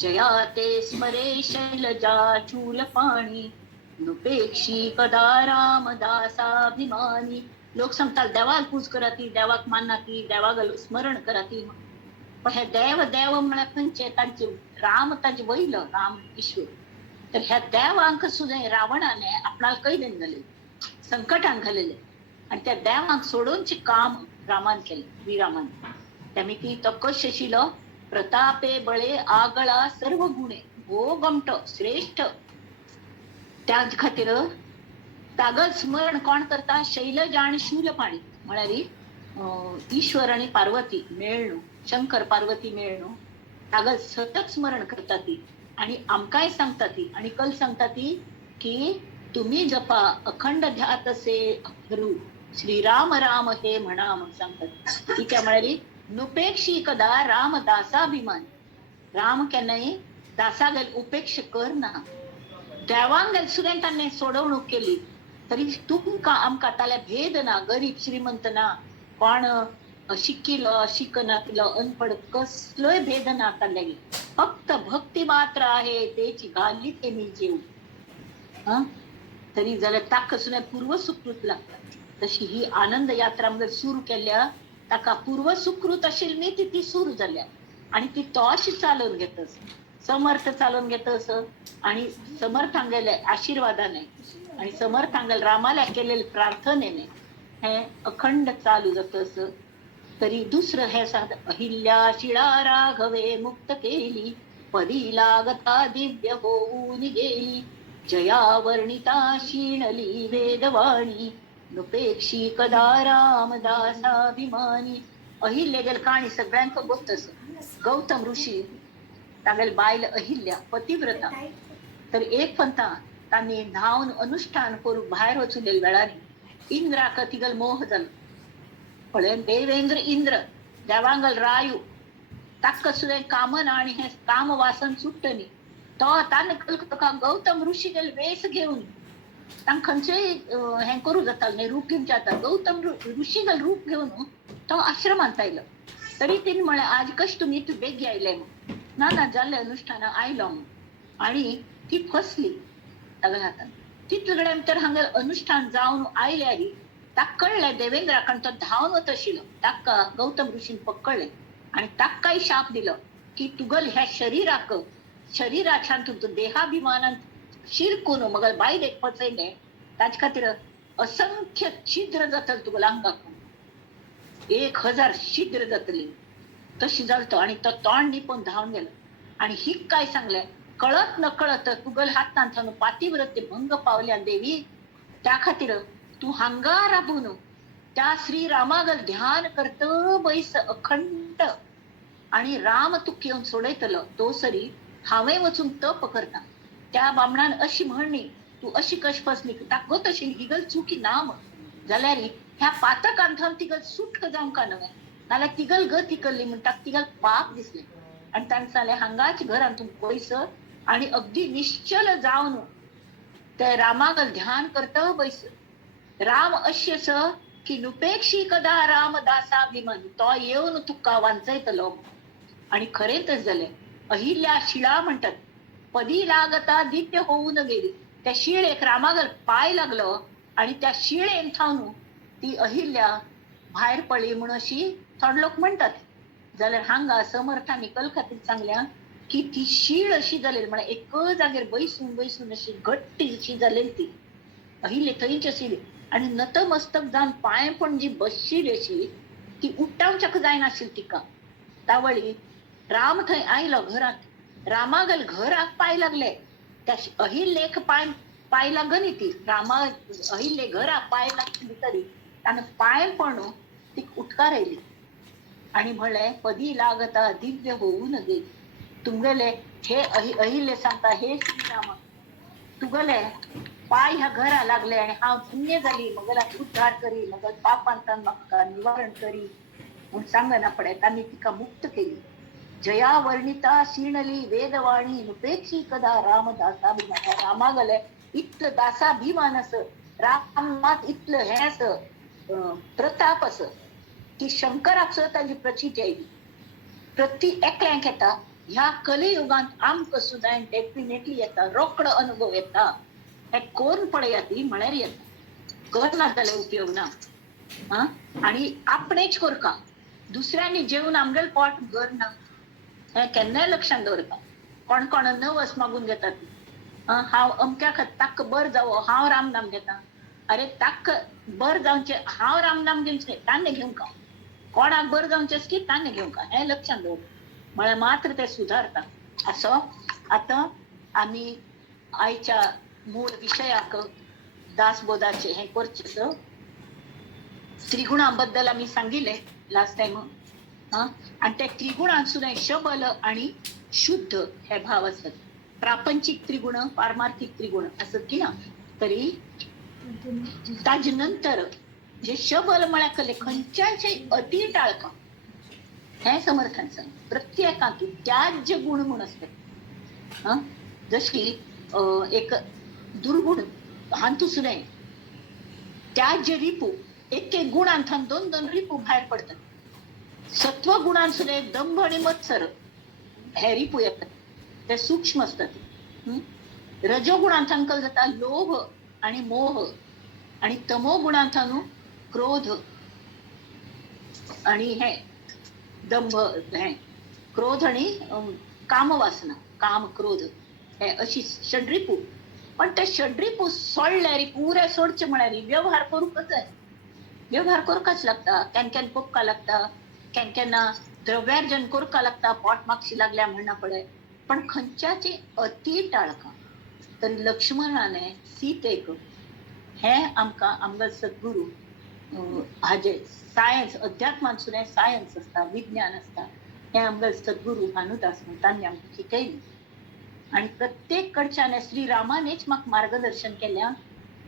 जया ते स्मरे शैलजा चूल पाणी नुपेक्षी कदा रामदासाभिमानी. लोक सांगतात देवाक पूज कराती, देवाक मानाती, देवाक स्मरण कराती. पण हे देव म्हळ्यार खंयचे तांचे राम तांचे वयलो राम ईश्वर. तर ह्या देवांक सुद्दां रावणाने आपणाला कैदेन घालेले, संकटान घालेले आणि त्या देवांक सोडूनचे काम रामान केले विरामान. त्यामुळे ती तो कश आशिल्लो प्रतापे बळे आगळा सर्व गुणे हो गमटो श्रेष्ठ. त्या खातीर तागल स्मरण कोण करता शैलजा आणि शूलपाणी म्हळ्यार ईश्वर आणि पार्वती मेळणू, शंकर पार्वती मेळणू तागल सतत स्मरण करता ती. आणि आमकांय सांगता ती आणि कल सांगता ती की तुम्ही जपा अखंड ध्यात असे धरू श्रीराम राम हे म्हणा म्हणून सांगतात. ती त्या म्हळ्यार नुपेक्षी कदा रामदासाभिमान. राम केन्नाय दासागेल उपेक्ष करना. देवांगेल सुद्दां ताणें सोडवणूक केली तरी तुमकां आमकां ताले भेद ना. गरीब श्रीमंत ना, कोण शिकिलो शिकनातलो अनपड कसलोय भेद ना ताल्ल्यागे. फक्त भक्ती मात्र आहे तेची घाली ते मी जीव. तरी जाल्यार ताका सुद्दां पूर्व सुकृत लागता. तशी ही आनंद यात्रा सुरू केल्या ताका पूर्व सुकृत आशिल्ली ती सुरू जाल्या आणि ती तो अशी चालून घेतस. समर्थ चालून घेतस आणि समर्थांगेले आशीर्वादाने आणि समर्थांगेल रामाला केलेले प्रार्थनेने हे अखंड चालू जातस. तरी दुसरं हे सांगत अहिल्या शिळा राघवे मुक्त केली पदी लागता दिव्य होऊन गेली जया वर्णिता शीणली वेदवाणी नुपेक्षी कदा रामदासाभिमानी. अहिल्य गेल काणी सगळ्यांक गोतस. गौतम ऋषी तागेल बायल अहिल्या पतिव्रता. तर एक पंथा तांणी न्हावन अनुष्ठान करून भायर वचून वेळार इंद्राक तिगल मोह जालो. पळय देवेंद्र इंद्र देवांगल रायू ताका सुद्दां कामन आणि हे काम वासन सुट्टनी. तो ताने गौतम ऋषी गेल वेस घेऊन तांक खंयचेय हें करूं जातालें न्ही, रूप घेवचें जाता. गौतम ऋषी गेल रूप घेवन तो आश्रमांत आयलो. तरी तिने म्हळें आज कश तुमी इतले बेगी आयले म्हूण. ना जाल्ले अनुष्ठाना आयलो म्हूण. आणि ती फसली तागेल्या हातान. तितले कडेन तर हांगेर अनुष्ठान जावन आयल्यार ताका कळ्ळें देवेंद्राक तो धांवन वता आशिल्लो. ताका गौतम ऋषीन पकडलें आणि ताकाय शाप दिलो की तुगल ह्या शरीराच्यान तूं देहाभिमानान शिरकून मगल बायलेक पचयलें ताचे खातीर असंख्य छिद्र जातले तुगेल्या अंगाक. 1000 शीघ्र जातली तशी जालतो आणि तो तोंड निपून धावून गेलो. आणि ही काय सांगले, कळत न कळत तुगल हातांत पातिव्रते भंग पावल्या देवी, त्या खातीर तू हांगा राबून त्या श्रीरामागल ध्यान करत बैस अखंड. आणि राम तू येऊन सोडयतलो तो सरी हांवें वचून तप करता. त्या बामणान अशी म्हणली, तू अशी कश फसली ताको तशी हिगल चुकी नाम जाल्यार ह्या पातकांथान तिगल सुटक जावंका नव्हे, नाल्यार तिगल गत इकल्ली म्हणटा तिगल पाप दिसले. आणि तांणे सांगलें हांगाच घरान तूं पयस आणि अगदी निश्चल जावन ते रामागल ध्यान करता बैस. राम अशेस की नुपेक्षी कदा रामदासाभिमान, तो येऊन तुका वांचयतलो. आणि खरेंच झाले. अहिल्या शिळा म्हणतात, पदी लागता दिव्य होऊन गेली. त्या शिळेक रामागल पाय लागलो आणि त्या शिळेन थांबून ती अहिल्या भायर पडली म्हणून अशी थोड लोक म्हणतात. जाल्यार हांगा समर्थांनी कलकत्तीत सांगल्या की ती शीळ अशी जालेली, म्हळ्यार एक जागेर बैसून बैसून अशी घट्ट अशी जालेली ती अहिल्ये थंयच आशिल्ली. आणि नतमस्तक जावन पांय पण जी बसशिली अशी ती उट्टावच्याक जायनाशिल्ली तिका. तावळी राम थंय आयलो घरात, रामागल घराक पाय लागले. त्या अहिल्येक पाय लागनी ती रामा अहिल्ये घराक पाय लागली तरी ताणें पाय पण ती उठकार आयली. आणि म्हणले पदी लागता दिव्य होऊन गेली. तुमगेले हे अहिल्ये सांगता, हे श्रीरामा तुगले पाय ह्या घरा लागले आणि हांव धन्य जाली, मगला उद्धार करी, मगल पापांतन म्हाका निवारण करी म्हणून सांगना पडे. तांणी तिका मुक्त केली. जया वर्णिता शीणली वेदवाणी, नुपेक्षी कदा रामदासाभिमान. रामागले इतलं दासाभिमान अस, रामात इतलं हे अस प्रताप अस की शंकराक ताची प्रचिती आयली. प्रति एकल्यांक येता ह्या कलियुगांत आमकां सुद्दां डेफिनेटली येता, रोकडो अनुभव येता. हे कोण पळयाती म्हळ्यार येता, करना जाल्यार उपयोग ना. आणि आपणेच करका, दुसऱ्यांनी जेवून आमगेल पोट भरना हे केन्नाय लक्षात दवरता. कोण कोण नवस मागून घेतात, हांव अमक्या ताका बर जावो हांव राम नाम घेता. अरे ताका बर जावचे हांव राम नाम घेवचे ताणें घेवंका, कोणाक बर जावचेच की ताणें घेवंका, हे लक्षात दवर. म्हळ्यार मात्र ते सुधारता. असो आता आमी आयच्या मूळ विशयाक दासबोधाचे हे करचेस. त्रिगुणांबद्दल आम्ही सांगिले लास्ट टाइम. आणि त्या त्रिगुणांत सुद्धा शबल आणि शुद्ध हे भाव असतात. प्रापंचिक त्रिगुण, पारमार्थिक त्रिगुण असत की ना. तरी ताजे नंतर जे शबल म्हळ्यार कले खंयच्याचे अति टाळका हे समर्थांचं प्रत्येकांतून त्याज्य गुण म्हणून असतात. जशी एक दुर्गुण हांतू सुद्धा त्याज्य रिपू एक एक गुणांथान दोन दोन रिपू भायर पडतात. सत्व गुणांत सुद्धा दंभ आणि मत्सर हे रिपू येतात, ते सूक्ष्म असतात. रजोगुणांथान कल जाता लोभ आणि मोह, आणि तमो गुणांथान क्रोध आणि हे दंभ, हे क्रोध आणि कामवासना, काम क्रोध हे अशी षड्रिपू. पण ते षड्रिपू सोडल्यार पुरे सोडचे म्हळ्यार व्यवहार करूकच जाय. व्यवहार करपाच लागता, केन्ना पोपका लागता, केन्ना द्रव्यार्जन करपा लागता, पोट मागशी लागल्या म्हणना पडे. पण खंयच्याचे अति टाळका. तरी लक्ष्मणाने सीतेक हे आमकां आमगो सद्गुरू हाजे सायन्स, अध्यात्मान सुद्धा सायन्स असता, विज्ञान असता, हे आमगो सद्गुरू भानुदास तांणी आमकां शिकयली. आणि प्रत्येक कडच्याने श्रीरामानेच म्हाका मार्गदर्शन केल्या.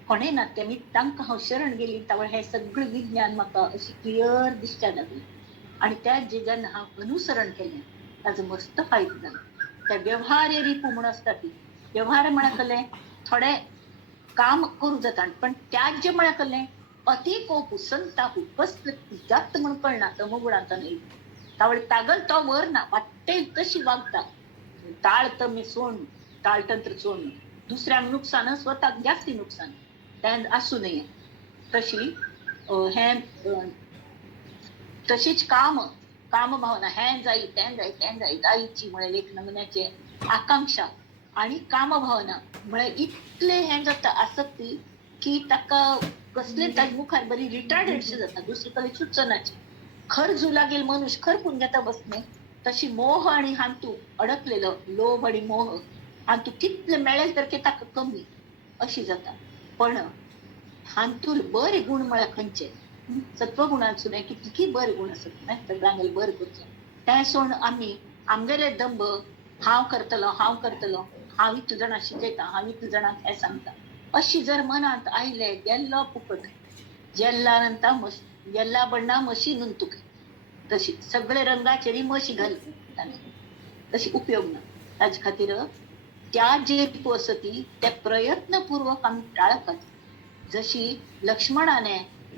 कोणे ना ते मी तांकां हांव शरण गेली त्यावेळी हे सगळं विज्ञान म्हाका अशी क्लियर दिसच्या लागली. आणि त्या जेन्ना हांव अनुसरण केलें ताजो मस्त फायदो जालो. त्या व्यवहार्य रिपू म्हणून असता ती व्यवहार म्हळ्यार कले थोडे काम करूं जाता, पण त्याज्य म्हळ्यार कले अति कोपू संतापू कसले जात म्हणून कळना. तमोगुणांत नाही त्यावेळी तागल तो वर ना वाटते तशी वागता. ताळतमी सोड, ताळतंत्र सोडणं, दुसऱ्यांक नुकसान स्वताक जास्ती नुकसान तें आसूं नये. तशी हे तशीच काम भावना हें जाई तें जाई तें जाई जायची म्हळ्यार एक नमुन्याचे आकांक्षा. आणि काम भावना म्हळ्यार इतले हें जाता आसक्ती की ताका कसले ताजे मुखार बरी रिटार्डेडशी जाता, दुसरे कडेन सुचनाची. खरजू लागेल मनुष्य खरपून घेता बसणे, तशी मोह आणि हांतू अडकलेलं लोभ आणि मोह हांतू कितले मेळेल तर ताका कमी अशी जाता. पण हांतूल बरे गुण म्हळ्यार खंयचे? सत्वगुणांसून कितकी बरे गुण आसत तर रांगेल बरे करचे. ते सोड आमी आमगेले दंभ हांव करतलो हांव इतू जाणां शिकयता, हांव इतू जाणांक हें सांगता, अशी जर मनांत आयले गेल्लो फुकट. जेल्ला गेल्ला बण्णा म्हशी नुंतूक, तशी सगळे रंगाचेरी म्हशी घाली तशी उपयोग ना. ताजे खातीर त्या जे असती ते प्रयत्नपूर्वक आमी टाळपाक. जशी लक्ष्मणाने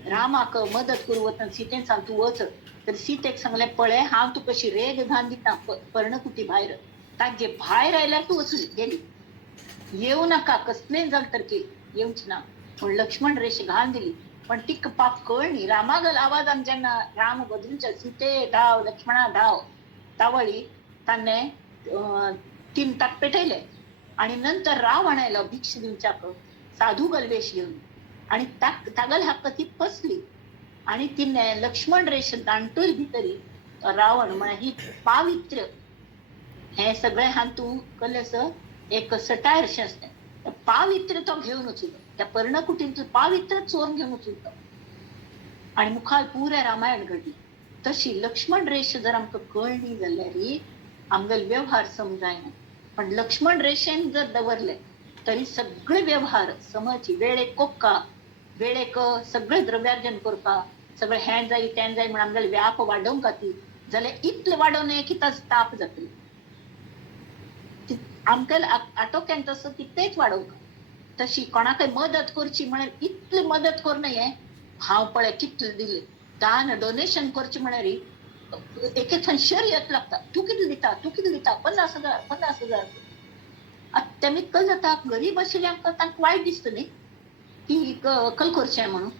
रामाक मदत करू वतना सीतेन सांग तू वच, तर सीतेक सांगले पळय हांव तुका कशी रेग घान दिता पर्णकुटी भायर, ताजे भायर आयल्यार तू वचून गेली, येऊ नाका कसलेय जाल तर की येवच ना. पण लक्ष्मण रेश घाल दिली, पण ती पाप कळली. रामागल आवाजान जेन्ना राम बदलूच्या सीते धाव लक्ष्मणा धाव तावळी तान्ने तीन ताक पेटयले आणि नंतर रावण आयलो भिक्ष दिवच्याक साधू गलवेश घेऊन आणि तागल हाक ती फसली आणि तिने लक्ष्मण रेष दांटूल भितरी रावण म्हळ्यार ही पावित्र्य हे सगळे हातू कलेस एक सटायर अशें असते. पावित्र्य तो घेवन वचूलो, त्या पर्णकुटींतून पावित्र्य चोरून घेवन वचूलो आणि मुखार पुरे रामायण घडली. तशी लक्ष्मण रेष जर आमकां कळली जाल्यार आमगेल व्यवहार समजायना. पण लक्ष्मण रेषेन जर दवरले तरी सगळे व्यवहार समज वेळेक कोक्का वेळेक सगळे द्रव्यार्जन करपा सगळे हें जाय तें जाय म्हणून आमगेले व्याप वाडोवंक ती जाल्यार इतले वाडोवने की ताचो ताप जातली. आमगेले आटोक्यान तसो कितेंच वाडोवंक. तशी कोणाकय मदत करची म्हळ्यार इतली मदत करना हें हांव पळय कितले दिले दान डोनेशन करचें म्हळ्यार एक शर्यत लागता. तू कितले दिता 50,000 तेमी कल जाता गरीब आशिल्ल्यांक तांकां वायट दिसता न्ही की कल करचें म्हणून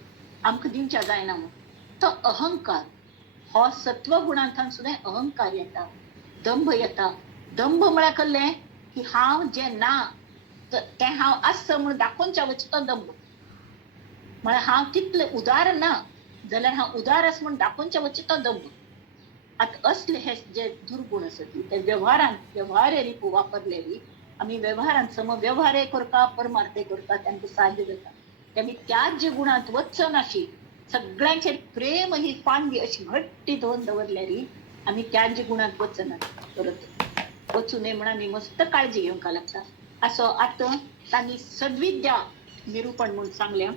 आमकां दिवच्या जायना म्हणून. तो अहंकार हो सत्व गुणांतल्यान सुद्दां अहंकार येता, दंभ येता. दंभ म्हळ्यार कल्लें की हांव जें ना तें हांव आस म्हणून दाखोवच्या वचचो तो दंभ. म्हळ्यार हांव तितलें उदार ना जाल्यार हांव उदार आस म्हणून दाखोवच्या वचचो तो दंभ. आता असले हे जे दुर्गुण आसत ते व्यवहार वापरलेली आमी व्यवहारांत समव्यवहार करता परमार्थ करता तांकां साध्य जाता. तेमी त्याच जे गुणांत वचचो नाशी सगळ्यांचेर प्रेम ही फांदी अशी घट्टी धरून दवरल्यार आमी त्याच जे गुणांत वचना परत वचू नये म्हणून आमी मस्त काळजी घेवंक लागता. असो आतां तांणी सद्विद्या निरूपण म्हणून सांगल्या.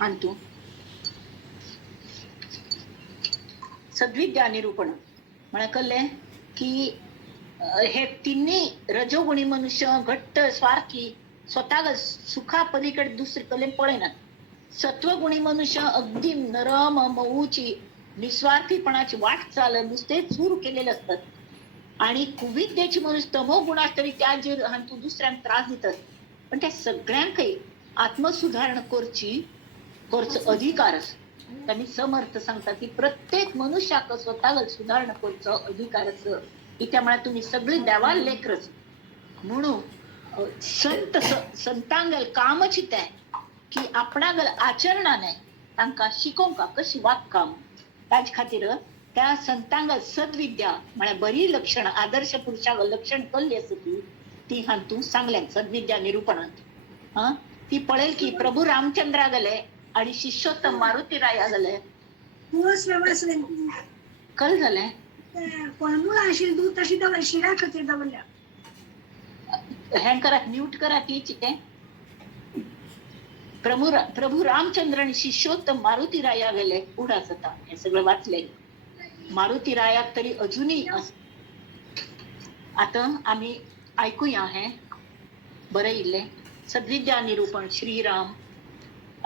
आणतू सद्विद्या निरूपण म्हळ्यार कळ्ळें की हे तिन्ही रजोगुणी मनुष्य घट्ट स्वार्थी स्वतः सुखा पलीकडे दुसरे कडेन पळयनात. सत्वगुणी मनुष्य अगदी नरम मऊची निस्वार्थीपणाची वाटचाल नुसते सुरू केलेले असतात. आणि कुविद्येची मनुष्य तमो गुणास तरी त्या जे हातून दुसऱ्यांक त्रास दितात. पण त्या सगळ्यांकय आत्मसुधारणा करचो अधिकार आसा. त्यांनी समर्थ सांगतात की प्रत्येक मनुष्याक स्वतः सुधारणा करचो अधिकार आसा. त्या म्हळ्यार तुम्ही सगळी देवाल लेकरच म्हणून संतांगल कामच ते की आपणागल आचरणाने तांकां शिकोवंक कशी वागका. ताजे खातीर त्या संतांगल सद्विद्या म्हळ्यार बरी लक्षण आदर्श पुरुषाक लक्षण कल्ली आसा ती हातून सांगल्या सद्विद्या निरूपणांत. ती पळेल की प्रभू रामचंद्रा गेले आणि शिष्योत्तम मारुती राया गेले कल झाले हँग करा म्यूट करा तीच ते प्रभू रामचंद्र आणि शिष्योत्तम मारुती राया गेले उडाच होता. हे सगळं वाचले. मारुती रायाक तरी अजूनही आता आम्ही ऐकूया हे बरे इल्ले सद्विद्या निरूपण. श्रीराम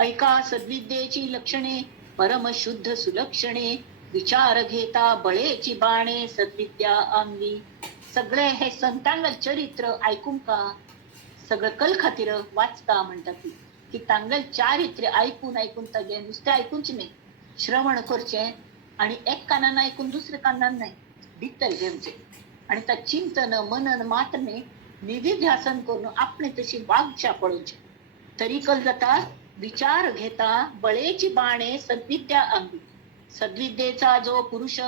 ऐका सद्विद्येची लक्षणे परमशुद्ध सुलक्षणे विचार घेता बळेची बाणे सद्विद्या अंगी. सगळे हे संतांगल चरित्र ऐकून का सगळं कल खातीर वाचता म्हणतात की तांगल चारित्र्य ऐकून तागे नुसते ऐकूनच नाही श्रवण करचे आणि एक कानान ऐकून दुसरे कानान नाही भितर घेवचे आणि त्या चिंतन मनन मात्रने निधिध्यासन करून आपणे तशी वागच्या पळोवचे. तरी कल जाता विचार घेता बळेची बाणे सद्विद्या अंगी. सद्विद्येचा जो पुरुष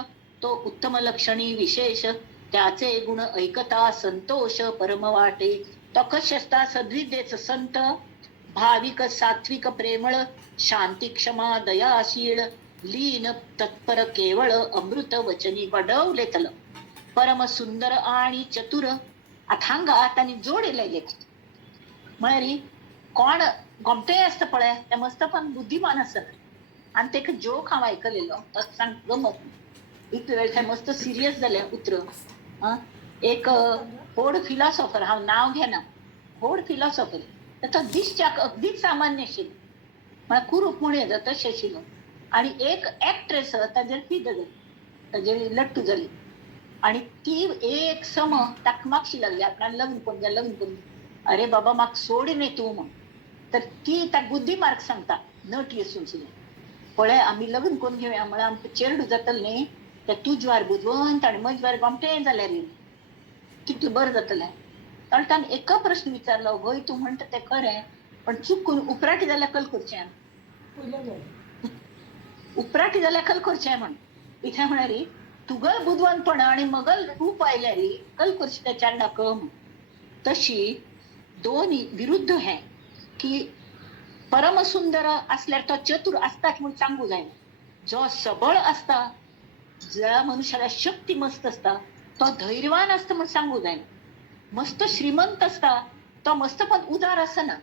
तो उत्तम लक्षणी विशेष, त्याचे गुण ऐकता संतोष परम वाटे. तो कसे असता सद्विद्येच संत, भाविक सात्विक प्रेमळ, शांती क्षमा दयाशील, लीन तत्पर केवळ, अमृत वचनी बडवले तल, परम सुंदर आणि चतुर. अथांगात आणि जोडेले म्हळ्यारी कोण गोमटे असतं पळय ते मस्त पण बुद्धिमान असत. आणि ते जोक हांव आयकलेलो सांग गमत एक वेळ थंय मस्त सिरियस जाले उतर. एक व्हड फिलॉसॉफर, हांव नाव घेना, व्हड फिलॉसॉफर, तो दिसच्याक अगदीच सामान्य आशिल्लो, म्हळ्यार कुरूप म्हण येता तशें आशिल्लो. आणि एक एक्ट्रेस ताजेर फिदा जाली, ताजेर लट्टू जाली. आणि ती एक सम ताका मागशी लागली, आपल्याला लग्न करून. अरे बाबा म्हाका सोड न्ही तूं म्हण. तर ती ताका बुद्धी मार्ग सांगता, नटी असून सुद्दां. पळय आमी लग्न करून घेवया म्हळ्यार आमकां चेडूं जातलें न्ही, ते तुज्वार बुदवंत आनी म्हज्वार गोमटें जाल्यार कितलें बरें जातलें. ताणें ताणें एक प्रश्न विचारलो, वय तूं म्हणटा तें खरें, पण चुकून उपराटी जाल्यार कल करचें. उपराटी जाल्यार कल करचें म्हण. कित्याक म्हळ्यार तुगल बुदवंतपण आणि मगल रूप आयल्यार कल करचें त्या चारणाक म्हण. तशी दोन्ही विरुद्ध हे की परम सुंदर असल्यार तो चतुर असताच म्हणून सांगू जायना. जो सबळ असता, ज्या मनशाला शक्ती मस्त असता, तो धैर्यवान असता म्हणून सांगू जायना. मस्त श्रीमंत असता, तो मस्त पण उदार असना,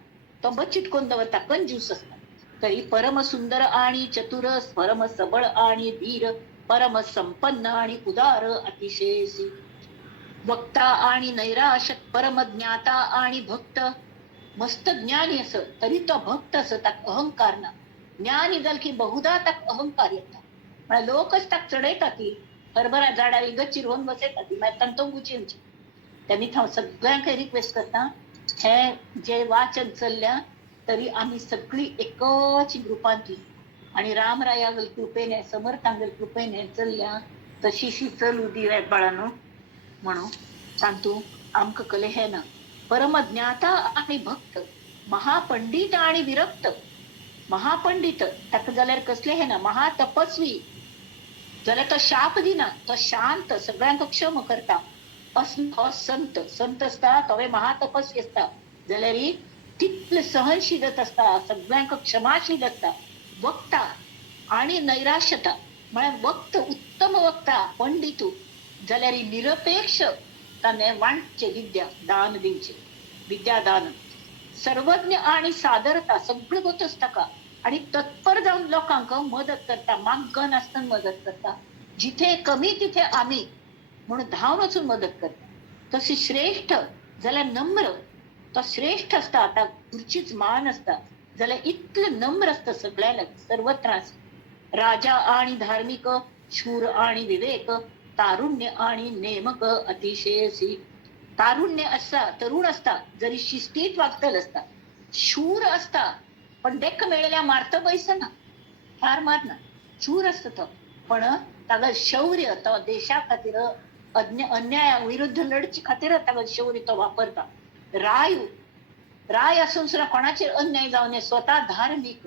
तो बचीत कोण दवरता, कंजूस असता. तरी परम सुंदर आणि चतुर, परम सबळ आणि धीर, परम संपन्न आणि उदार अतिशय, वक्ता आणि नैराश, परम ज्ञाता आणि भक्त. मस्त ज्ञानी असं तरी तो भक्त असं, ताक अहंकार ना. ज्ञानी जाल की बहुधा ताक अहंकार येता. म्हळ्यार लोकच ताक चडयता ती हरभरा झाडार गच्चीर होऊन बसयता ती, मागीर तांकां गुचेंची. त्यांनी हांव सगळ्यांक रिक्वेस्ट करता, हे जे वाचन चल्ल्या तरी आम्ही सगळी एकच ग्रुपांतली आणि रामरायागल कृपेने, समर्थांगल कृपेने चल्ल्या तशीशी चलू दिव्यात बाळांनो म्हणून सांगतो. आमकां कले हे ना, परमज्ञाता आणि भक्त, महापंडित आणि विरक्त. महापंडित ताका जाल्यार कसले हे ना, महातपस्वी जाल्यार तो शाप दिना, तो शांत, सगळ्यांक क्षम करता. संत, संत असता तवे महातपस्वी असता जाल्यार तितले सहनशीलत असता, सगळ्यांक क्षमाशील असता. वक्ता आणि नैराश्यता म्हळ्यार वक्त, उत्तम वक्ता, पंडितू जाल्यार निरपेक्ष ताने वांटचे विद्या दान दिवचे, विद्यादान. सर्वज्ञ आणि सादरता, सगळं गोतच ताका. आणि तत्पर जाऊन लोकांक मदत करता, मागण आसतना मदत करता. जिथे कमी तिथे आम्ही म्हणून धावून वचून मदत करता. तशी श्रेष्ठ जाल्यार नम्र, तो श्रेष्ठ असता. आता खुर्चीच मान असता जाल्यार इतलं नम्र असतं सगळ्याला, सर्वत्र. राजा आणि धार्मिक, शूर आणि विवेक, तारुण्य आणि नेमक अतिशयसी. तारुण्य असता, तरुण असता, जरी शिस्तीत वागतल असता. शूर असता पण देख मेळल्या मारत बैसना, ठार मारना. शूर असत तो, पण तागल शौर्य, तो देशा खातीर अन्याया विरुद्ध लढची खातीर तागल शौर्य तो वापरता. राय असून सुद्धा कोणाचेर अन्याय जाऊ नये, स्वतः धार्मिक.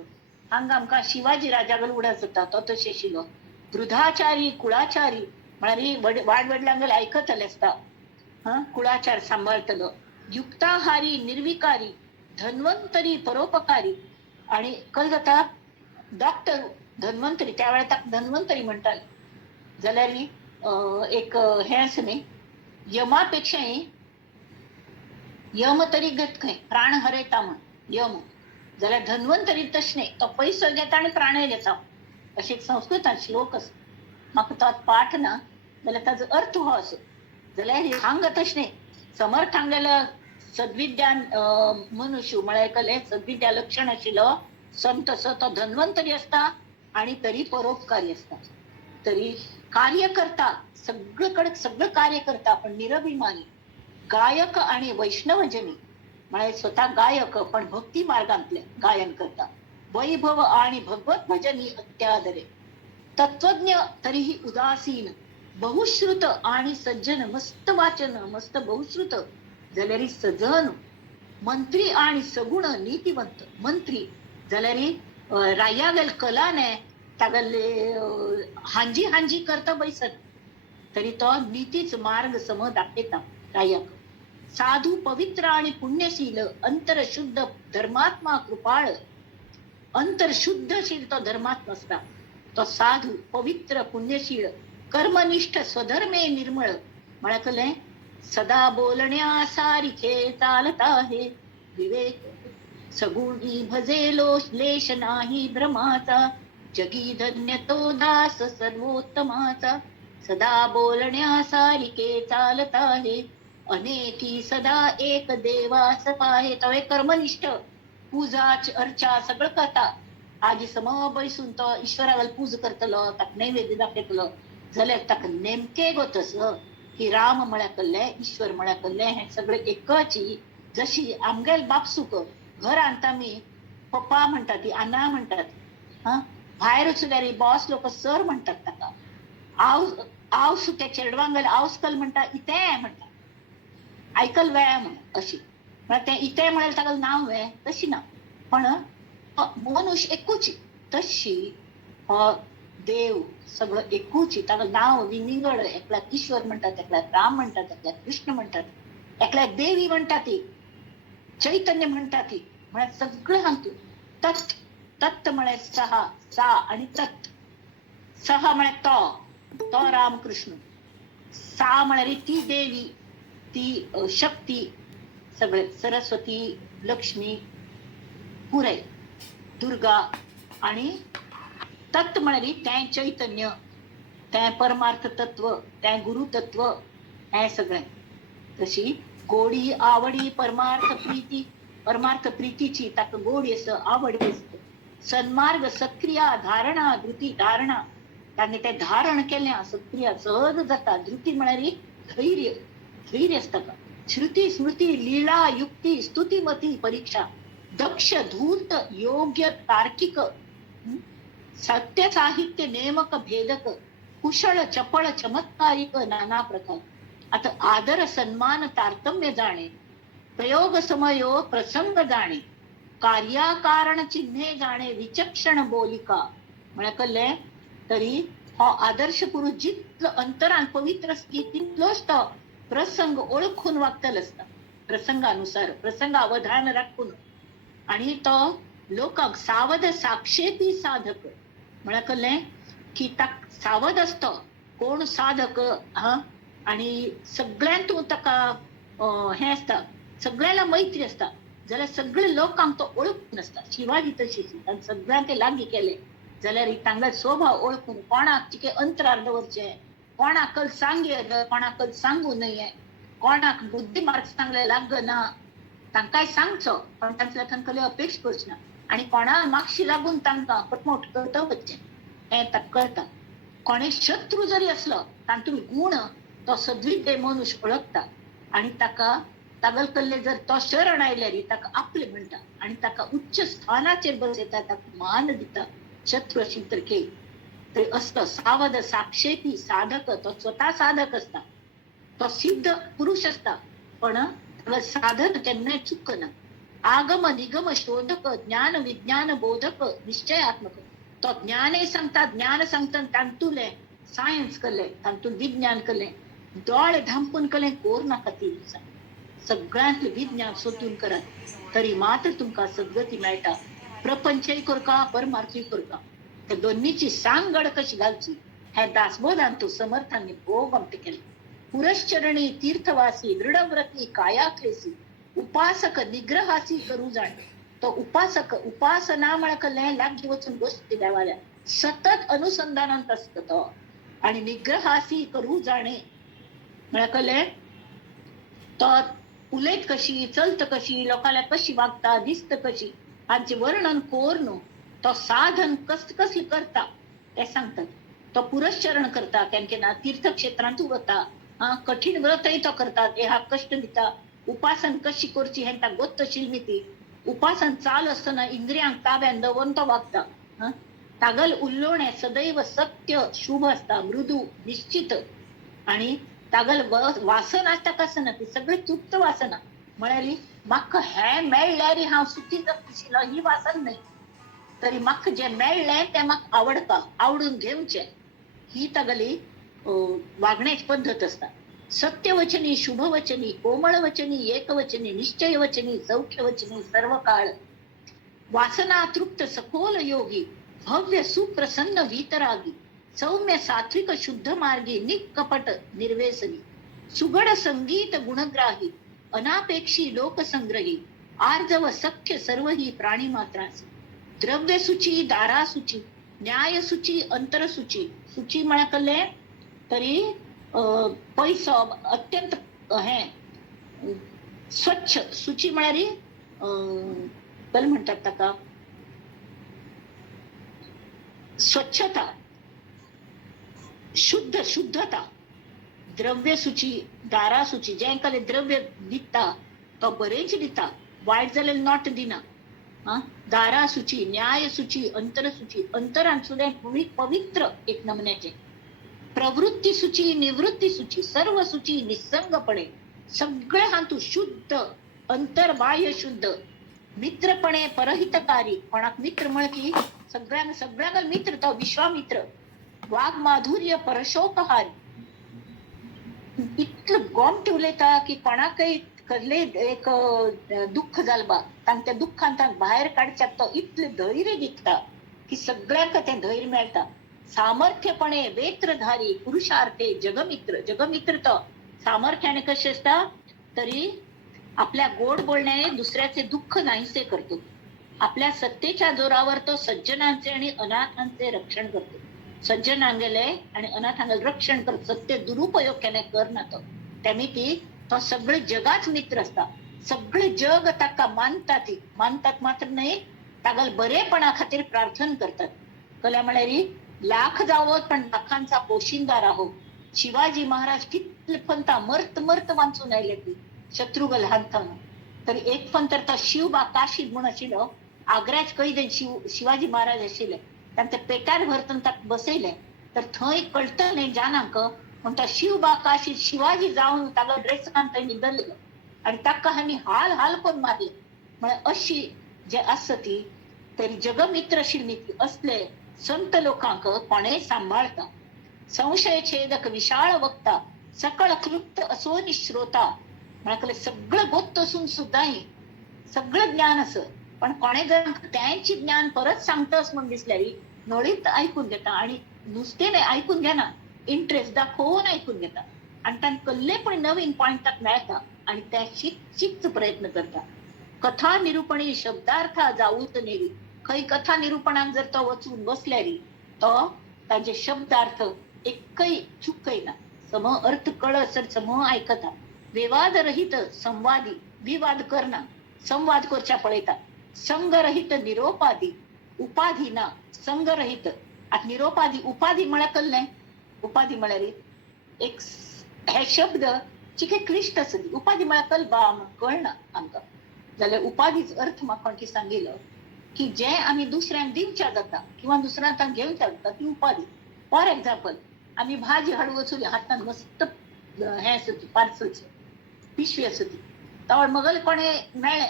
हांगा आमकां शिवाजी राजागल उडत जाता, तो तशें आशिल्लो. वृद्धाचारी, कुळाचारी म्हळ्यार वाड वडिलांगल आयकतले असता, कुळाचार सांभाळतलो. युक्ताहारी, निर्विकारी, धन्वंतरी, परोपकारी. आणि कल जाता डॉक्टर धन्वंतरी, त्या वेळार ताका धन्वंतरी म्हणटाले. जाल्यार एक हे आसा न्ही, यमापेक्षाय यम तरी घेत खंय, प्राण हरयता म्हण यम. जाल्यार धन्वंतरी तशें न्ही, तो पयसो घेता आनी प्राणय घेता, अशें एक संस्कृतांत श्लोक आसा. म्हाका तो पाठ ना जाल्यार ताजो अर्थ हो असो. जाल्यार हांगा तशें न्ही, समर्थांगेलो सद्विद्यान मनुष्य म्हळ्यार कले सद्विद्या लक्षण आशिल्लो संत असो तो धन्वंतरी असता आणि तरी परोपकारी असता. तरी कार्य करता, सगळीकडे सगळं कार्य करता, पण निरभिमानी. गायक आणि वैष्णवजनी म्हळ्यार स्वतः गायक पण भक्ती मार्गांतले गायन करता. वैभव आणि भगवत भजनी अत्यादरे. तत्वज्ञ तरीही उदासीन, बहुश्रुत आणि सज्जन, मस्त वाचन, मस्त बहुश्रुत जाल्यार सजन. मंत्री आणि सगुण नीतिवंत. मंत्री जाल्यार रायागल कलाने तागल्ले हांजी हांजी करता बैसत तरी तो नीतीच मार्ग सम दाखवता कायक साधू पवित्र आणि पुण्यशील अंतर शुद्ध धर्मात्मा कृपाळ अंतर शुद्धशील तो धर्मात्मा असता तो साधू पवित्र पुण्यशील कर्मनिष्ठ स्वधर्मे निर्मळ म्हणकले सदा बोलण्या सारिखे चालत आहे विवेक सगुणी भजेलो लेश नाही भ्रमाचा जगी धन्य तो दास सर्वोत्तमाचा सदा बोलण्या सारिखे चालत आहे अनेकी सदा एक देवास पाहे तवे कर्मनिष्ठ पूजा अर्चा सगळं करता आजी सम बैसून तो ईश्वराला पूज करतलो ताका नैवेद्य दाखयतलो जाल्यार ताका नेमके गोतस की राम म्हळ्या कल्ले ईश्वर म्हळ्या कल्ले हे सगळे एकची जशी आमगेल बापसूक घर आणता मी पप्पा म्हणतात ती अण्णा म्हणतात हा भायर सुद्दां बॉस लोक सर म्हणतात ताका आव सुट्या चेडवांगल आवस्कल म्हणटा इते म्हणटा ऐकल वेळा म्हण अशी ते इते म्हणाल ताका नाव वे तशी ना पण मनुष्य एकूच तशी देव सगळं एकूच ताका नाव विनिगड एकल्याक ईश्वर म्हणतात एकल्याक राम म्हणतात एकल्याक कृष्ण म्हणतात एकल्याक देवी म्हणतात ती चैतन्य म्हणतात ती म्हळ्यार सगळं सांगतो तत् तत् म्हळ्यार सहा सा आणि तत् सहा म्हळ्यार तो रामकृष्ण सा म्हळ्यार ती देवी ती शक्ती सगळे सरस्वती लक्ष्मी पुरे दुर्गा आणि तत् म्हळ्यार तें चैतन्य तें परमार्थ तत्व तें गुरु तत्व हे सगळें तशी गोडी आवडी परमार्थ प्रीतीची ताका गोडी आसा आवडी आसता सन्मार्ग सक्रिया धारणा धृती धारणा तांणी ते धारण केल्या सक्रिया सहज जाता धृती म्हळ्यार धैर्य असता का श्रुती स्मृती लीला युक्ती स्तुतिमती परीक्षा दक्ष धूर्त योग्य तार्किक सत्य साहित्य नेमक भेदक कुशळ चपळ चमत्कारिक नाना प्रकार आता आदर सन्मान तारतम्य जाणे प्रयोग समयो प्रसंग जाणे कार्याकारण चिन्हे जाणे विचक्षण बोलिका म्हणकले तरी हो आदर्श पुरुष जितलं अंतरान पवित्र असती तितलोच तो प्रसंग ओळखून वागतल असता प्रसंगानुसार प्रसंग अवधान राखून आणि तो लोकांक सावध साक्षेपी साधक म्हणकले की ताक सावध असतो कोण साधक हा आणि सगळ्यांतून ताका हे असता सगळ्याला मैत्री असता जाल्यार सगळे लोकांक तो ओळखून असता शिवाजी तशीच सगळ्यांक ते लागीं केले जाल्यार तांगलो स्वभाव ओळखून कोणाक तिके अंतरार दवरचे कोणाक सांगे कोणाक सांगू नये कोणाक बुद्धी मार्ग सांगले लागना तांकांय सांगचो पण तांतल्या तांकां अपेक्षा करची ना आणि कोणा मागशी लागून तांकां पटमोट करता वचचें हें ताका कळटा कोणे शत्रू जरी असलो तातूंत गुण तो सद्विदे मनुष्य ओळखता आणि ताका तागल कडले जर तो शरण आयल्यार ताका आपले म्हणटा आणि ताका उच्च स्थानाचेर बसयता ताका मान दिता शत्रू आशिल्लो तर के तरी असतो सावध साक्षेपी साधक तो स्वतः साधक असता तो सिद्ध पुरुष असता पण साधन केन्नाय चुकना आगम निगम शोधक ज्ञान विज्ञान बोधक निश्चयात्मक तो ज्ञानय सांगता ज्ञान सांगता तांतुले सायन्स केले तांतून विज्ञान केले दोळे धांपून केले कोर नाका ती सगळ्यांतले विज्ञान सोदून करात तरी मात्र तुमकां सद्गती मेळटा प्रपंचय करका परमार्थय करका ते दोन्हीची सांगड कशी घालची हे दासबोधान तू समर्थांनी भोग आमटे केले पुरश्चरणी तीर्थवासी दृढव्रती कायाक्लेसी उपासक निग्रहासी करू जाणे तो उपासक उपासना म्हणकले लागीं वचून गोष्टी देवाल्या सतत अनुसंधानांत असता तो आणि निग्रहासी करू जाणे म्हणकले तो उलयत कशी चलत कशी लोकांना कशी वागता दिसत कशी हांचे वर्णन कोर न्हू तो साधन कसली करता ते सांगतात तो पुरश्चरण करता केन्ना तीर्थक्षेत्रांत वता कठीण व्रतय तो करता देहाक कश्ट दिता उपासन कशी करची हे ताका गोत्त शिलमिती उपासन चाल असताना इंद्रियांक ताब्यान दवरून तो वागता तागल उल्लोणे सदैव सत्य शुभ असता मृदू निश्चित आणि तागल वासना ताका आसना ती सगळी तृप्त वासना म्हळ्यार म्हाका हे मेळ्ळ्यार हांव सुखी जगतशिलो ही वासन न्हय तरी म्हाका जे मेळ्ळें तें म्हाका आवडटा, आवडून घेवचें, ही तागेली वागण्याची पद्धत असता. सत्यवचनी, शुभवचनी, कोमळवचनी, एकवचनी, निश्चयवचनी, सौख्यवचनी, सर्व काळ वासना तृप्त सखोल योगी, भव्य सुप्रसन्न वीतरागी, सौम्य सात्विक शुद्ध मार्गी, निकपट निर्वेसनी, सुगड संगीत गुणग्राही, अनापेक्षी लोकसंग्रही, आर्जव सख्य सर्व ही प्राणी मात्रासी, द्रव्य सुची, दारा सुची, न्याय सुची, अंतर सुची. सुची म्हणकले तरी पैसो अत्यंत हे स्वच्छ. सुची म्हळ्यारी कल म्हणतात ताका स्वच्छता, शुद्ध, शुद्धता. द्रव्य सुची, दारा सुची, जे कले द्रव्य दिता तो बरेच दिता, वायट जाल्यार नॉट दिना. दारा सुची, न्याय सुची, अंतर सुची, अंतरान सुद्धा पवित्र एक नमन्याचे. प्रवृत्ती सुची, निवृत्ती सुची, सर्व सुची निसंगपणे, सगळे हातू शुद्ध, अंतर बाह्य शुद्ध. मित्रपणे परहितकारी, कोणाक मित्र म्हण की सगळ्यांक मित्र तो विश्वामित्र. वाघ माधुर्य परशोकहारी, इतलं गोमटे उलयता की कोणाकय कसले एक दुःख जालें बा, तांकां त्या दुःखांत भायर काडच्याक तो इतलें धैर्य दिता की सगळ्यांक तें धैर्य मेळटा. सामर्थ्यपणे वेत्रधारी, पुरुषार्थे जगमित्र. जगमित्र तो सामर्थ्याने कसे असता तरी आपल्या गोड बोलण्याने दुसऱ्याचे दुःख नाहीसे करतो. आपल्या सत्तेच्या जोरावर तो सज्जनांचे आणि अनाथांचे रक्षण करतो. सज्जनांगेले आणि अनाथांगेले रक्षण करत, सत्य दुरुपयोग केले करना तो. त्यामिती तो सगळे जगाच मित्र असता. सगळे जग ताका मानतात, मानतात मात्र नाही, तागल बरेपणा खातीर प्रार्थना करतात. कल्या म्हळ्यारी लाख जावोत पण लाखांचा पोशिंदा राहो. शिवाजी महाराज कितले पंता मर्त मर्त वाचून आयले ती शत्रुघ्न हातान. तरी एक पण तर शिवबा काशीद म्हण आशिल्लो, आग्र्याच कैदेन शिवाजी महाराज आशिल्ले, तांचे पेटार भरतन ताका बसयले. तर थंय कळतं न्ही जानांक, पण तो शिवबा काशीद शिवाजी जावन ताका ड्रेसान थंय न्हिदल्लो आणि ताका हांणी हाल हाल करून मारले. म्हळ्यार अशी जे आसता ती तरी जगमित्र आशिल्ली असले संत लोकांक कोणेय सांभाळता. संशय छेदक विशाळ वक्ता, सकळ क्लुप्त असो निश्रोता. म्हळ्यार सगळं गोत्त असून सुद्दाही सगळं ज्ञान असं, पण कोणे जर त्यांची ज्ञान परत सांगतस म्हणून दिसल्यारी नळीत ऐकून घेता आणि नुसते नाही ऐकून घेना, इंटरेस्ट दाखवून ऐकून घेता आणि त्यांना कल्ले पण नवीन पॉइंटाक मेळता आणि त्या शिकच प्रयत्न करता. कथा निरूपणी शब्दार्था जाऊत नेरी. खंय कथा निरूपणाक जर तो वचून बसल्यारी तो ताजे शब्दार्थ एकय चुकय ना, सम अर्थ कळसर सम ऐकता. विवाद रहित संवादी, विवाद करना, संवाद करच्या पळयता. संगरहित निरोपाधी, उपाधी ना संगरहित. आता निरोपाधी उपाधी म्हळ्यार कल्ले, उपाधी म्हळ्यार एक हे शब्द चिके क्लिष्ट आसली. उपाधी म्हळ्यार कळबा कळना आमकां. जाल्यार उपाधीच अर्थ म्हाका कोणकी सांगिल्लो की जे आम्ही दुसऱ्यांक दिवच्या जाता किंवा दुसऱ्यांक घेवच्या जाता ती उपाधी. फॉर एक्झाम्पल आम्ही भाजी हाडून वचूली, हातान मस्त हे आसती पार्सलची पिशवी आसती, तावळ मगल कोणे मेळ्ळे,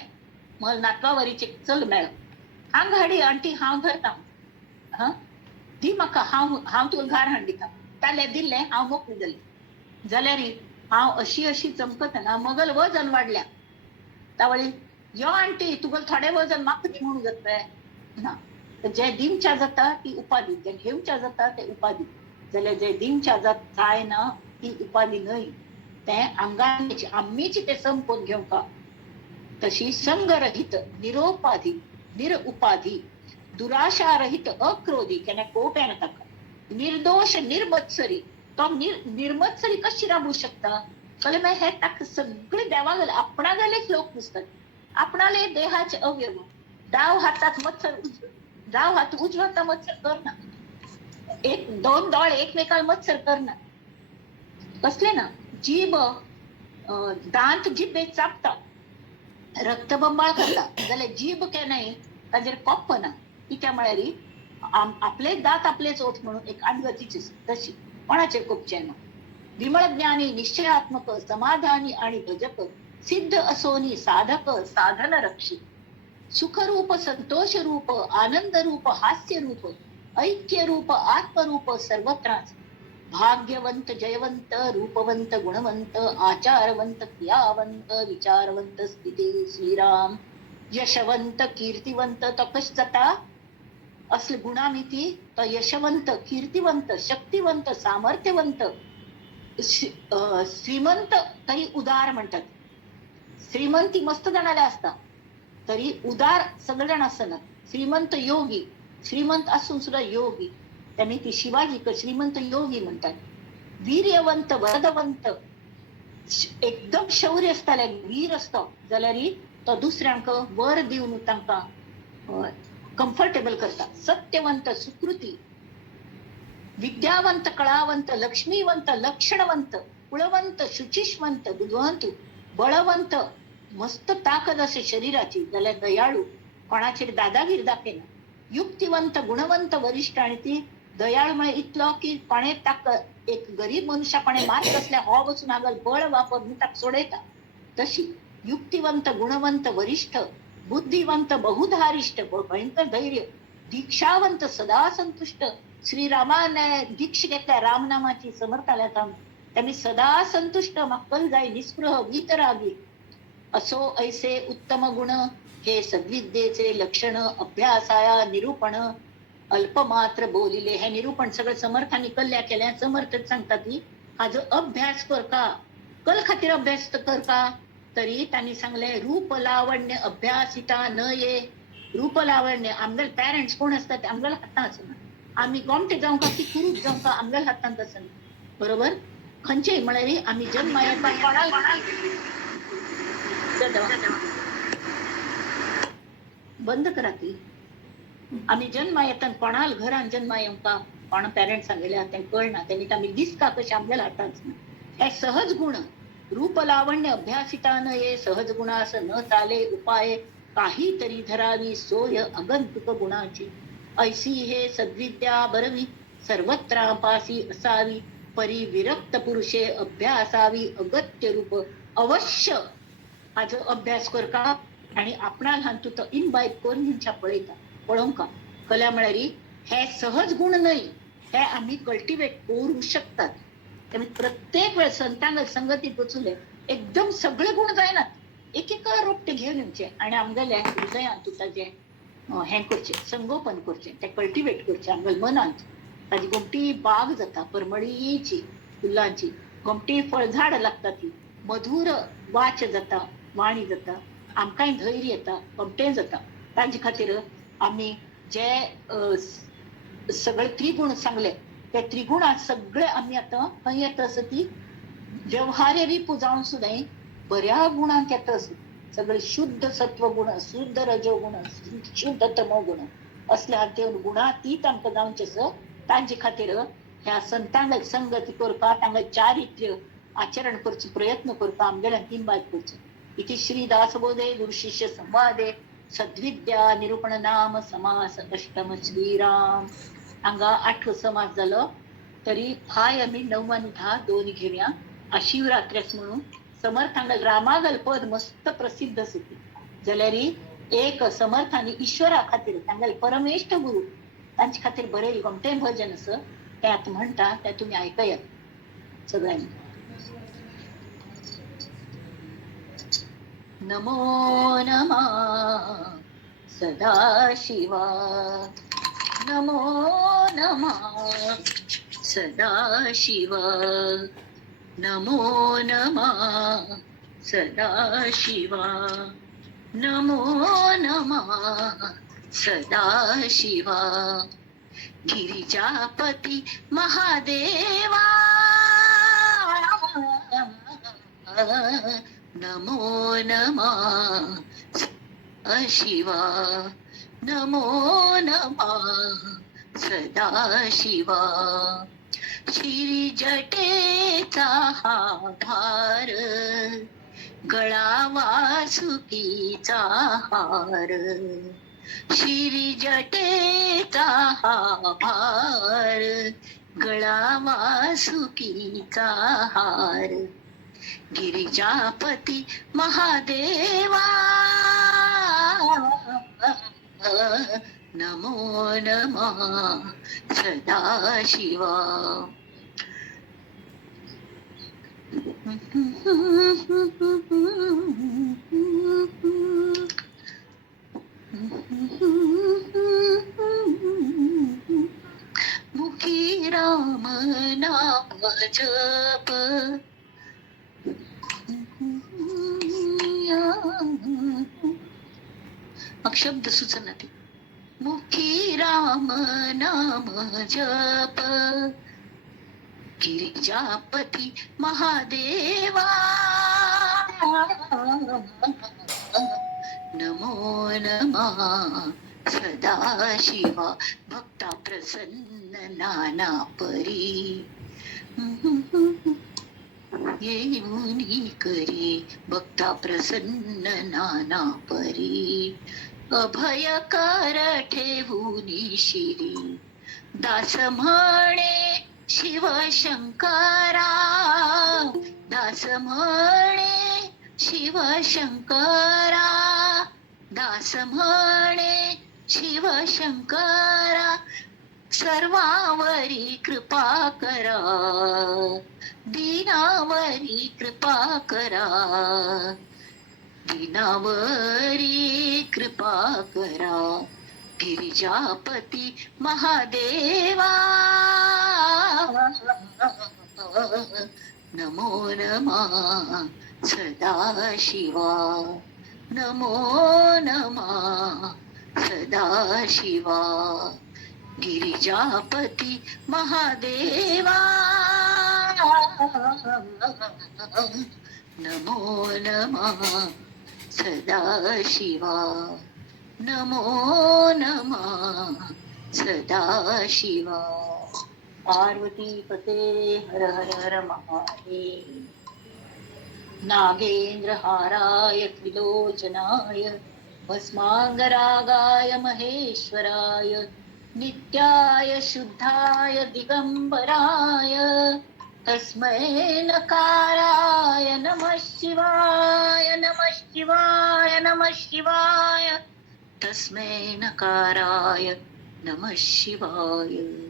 मग नातवावरीचे चल मेळ, हांग हाडी आंटी हांव धरता, दी म्हाका, हांव तुका घार हाडून दिता. ताले दिल्ले, हांव मोकळी जाली. जाल्यार हांव अशी अशी चमकतना मगल वजन वाडल्या. तावळी यो आंटी तुगेल थोडे वजन म्हाका दी म्हणून जातले ना. जे दिवच्या जाता ती उपाधी, जे घेवच्या जाता ते उपाधी. जाल्यार जे दिवच्या जायना ती उपाधी न्हय, ते आंगाची आम्मीची ते संपोवन घेवका. तशी संगरहित निरोपाधी निरउपाधी, दुराशा रहित अक्रोधी केन्ना कोप्यान ताका. निर्दोष निर्मत्सरी, तो निर्मत्सरी कशी राबू शकता. कळले मागीर हे ताका सगळे देवागेले आपणागेलेच लोक दिसतात. आपणाले देहाचे अवयव, डाव हातात मत्सर डाव हात उजवा मत्सर करना, एक दोन दोळ एकमेकाला मत्सर करना कसले ना. जीभ दांत जिबे चापता, रक्तबंबाळ करता, जाल्यार जीभ केन्नाय ताजेर कोप्पना. कित्या म्हळ्यार आपले दांत आपलेच ओठ म्हणून एक अनगतीची तशी कोणाचेर कोपचे ना. विमळ ज्ञानी, निश्चयात्मक, समाधानी आणि भजक, सिद्ध असोनी साधक साधन रक्षी. सुखरूप, संतोष रूप, आनंद रूप, हास्य रूप, ऐक्य रूप, आत्मरूप, सर्वत्राच भाग्यवंत, जयवंत, रूपवंत, गुणवंत, आचारवंत, क्रियावंत, विचारवंत, स्थिती श्रीराम. यशवंत, कीर्तिवंत, तपश जाता असले गुणामिती तर यशवंत, कीर्तिवंत, शक्तिवंत, सामर्थ्यवंत, श्रीमंत तरी उदार म्हणतात. श्रीमंती मस्त जणाला असता तरी उदार सगळेजण असताना श्रीमंत योगी, श्रीमंत असून सुद्धा योगी, त्यांनी ती शिवाजी श्रीमंत योगी म्हणतात. वीर्यवंत, वरदवंत, एकदम शौर्य असताना वीर असतो जाल्यारी तो दुसऱ्यांक वर दिवन तांकां कम्फर्टेबल करता. सत्यवंत, सुकृती, विद्यावंत, कळावंत, लक्ष्मीवंत, लक्षणवंत, कुळवंत, शुचिष्मंत, बुद्धवंत, बळवंत, मस्त ताकद असे शरीराची जाल्यार दयाळू, कोणाचेर दादागिरी दाखयना. युक्तिवंत, गुणवंत, वरिष्ठ, आणि ती दयाळू म्हणजे इतलो की कोणे ताका एक गरीब मनुष्यापणे मार्क असल्या हो बसून हागल बळ वापरून ताका सोडयता तशी. युक्तिवंत, गुणवंत, वरिष्ठ, बुद्धिवंत, बहुधारिष्ट, भयंकर धैर्य, दीक्षावंत, सदा संतुष्ट. श्रीरामाने दीक्षा घेतल्या रामनामाची समर्थाल्या त्यांनी सदा संतुष्ट, मक्कल जाय, निस्पृह, वीतरागी असो ऐसे उत्तम गुण हे सद्विद्येचे लक्षण. अभ्यासाया निरूपण अल्पमात्र बोलिले, हे निरूपण सगळं समर्थांनी कल्ल्या केल्या. समर्थ सांगतात की हा जो अभ्यास कर का, कल खातीर अभ्यास कर का, तरी त्यांनी सांगले रूप लावण्य अभ्यासिता न ये. रूप लावण्य आमगेल पॅरेंट्स कोण असतात आमगेल हातान असना, आम्ही गोमटे जाऊ का की कुरूप जाऊ का आमगेल हातांत असना, बरोबर. खंयचे म्हळ्यार आम्ही जन्म बंद करा ती. आम्ही जन्मा येतात कोणाल घरान जन्मा येवका कोण पॅरेंट्स सांगले ते कळना, त्यांनी आम्ही दिसता कशे आमगेल हातांत. हे सहज गुण रूप लावण्य अभ्यासिता न ये, सहज गुणास न चाले उपाय, काहीतरी धरावी सोय अगंतुक गुणाची. ऐसी हे सद्विद्या बरवी सर्वत्रापासी असावी, परी विरक्त पुरुषे अभ्यासावी अगत्य रूप. अवश्य हा जो अभ्यास कर का आणि आपणाला हांतू तो इनबाईब करून हिंच्या पळयता पळोवंका कल्या म्हळ्यार हे सहज गुण नाही, हे आम्ही कल्टिवेट करू शकतात. त्यामुळे प्रत्येक वेळ संतांना संगतीत वचूले एकदम सगळे गुण जायना, एक एक रोपटे घेऊन येवचे आणि आमगेल्या हृदयात तुताचे हे करचे, संगोपन करचे, ते कल्टिवेट करचे आमगेल्या मनात. ताजी गोमटी बाग जाता परमळीची फुलांची, गोमटी फळझाड लागता, ती मधुर वाच जाता, वाणी जाता, आमकांय धैर्य येता, गोमटे जाता. ताजे खातीर आम्ही जे सगळे त्रिगुण सांगले ते त्रिगुण सगळे आम्ही आता खंय येता असं ती व्यवहार्य रिपू जाऊन सुद्धा बऱ्या गुणांत येता असं सगळे शुद्ध सत्वगुण, शुद्ध रजोगुण, शुद्ध तमोगुण असल्या देऊन गुणातीत आमकां जावचे असं. ताजे खातीर ह्या संतांक संगती करपा, तांगे चारित्र्य आचरण करचे प्रयत्न करपा आमगेल्या तिंबायत करचे. इति श्री दासबोधे गुरु शिष्य संवादे सद्विद्या निरूपण नाम समास अष्टम श्रीराम. हांगा 8 समास जालो तरी फाय आम्ही 9 आणि 10 दोन घेऊया. शिवरात्रेस म्हणून समर्थांना रामागल पद मस्त प्रसिद्ध सुटी जाल्यार एक समर्थांनी ईश्वरा खातीर तांगेल परमेष्ठ गुरु तांचे खातीर बरेल गोमटे भजन असं ते आता म्हणटा ते तुम्ही ऐकयात सगळ्यांनी. नमो नमः सदाशिवा, नमो नमः सदाशिवा, नमो नमः सदाशिवा, नमो नमः सदाशिवा. गिरिजापती महादेवा नमो नमः सदाशिवा, नमो नमः सदाशिवा. श्री जटेचा हा भार, गळा वासुकीचा हार. श्री जटेचा हा भार, गळा वासुकीचा हार. गिरिजापती महादेवा नमो नमः सदाशिवा. मुखी राम नाम जप, मग शब्द सुचना ते. मुखी राम नाम जप, गिरिजापती महादेवा. नमो नमः सदाशिवा. भक्ता प्रसन्न नाना परी, येऊनी करी. भक्ता प्रसन्न नाना परी, अभयकार ठेवूनी शिरी. दास म्हणे शिवशंकरा, दास म्हणे शिवशंकरा, दास म्हणे शिवशंकरा. सर्वावरी कृपा करा, दीनावरी कृपा करा, दीनावरी कृपा करा. गिरिजापती महादेवा. नमो नमः सदाशिवा. नमो नमः सदाशिवा. गिरिजापती महादेवा. नमो नमः सदाशिवा. नमो नमः सदाशिवा. पार्वती पते हर हर हर महादेव. नागेंद्र हाराय त्रिलोचनाय, भस्मांगरागाय महेश्वराय, नित्याय शुद्धाय दिगंबराय, तस्मै नकाराय नमः शिवाय. नमः शिवाय. नमः शिवाय. तस्मै नकाराय नमः शिवाय.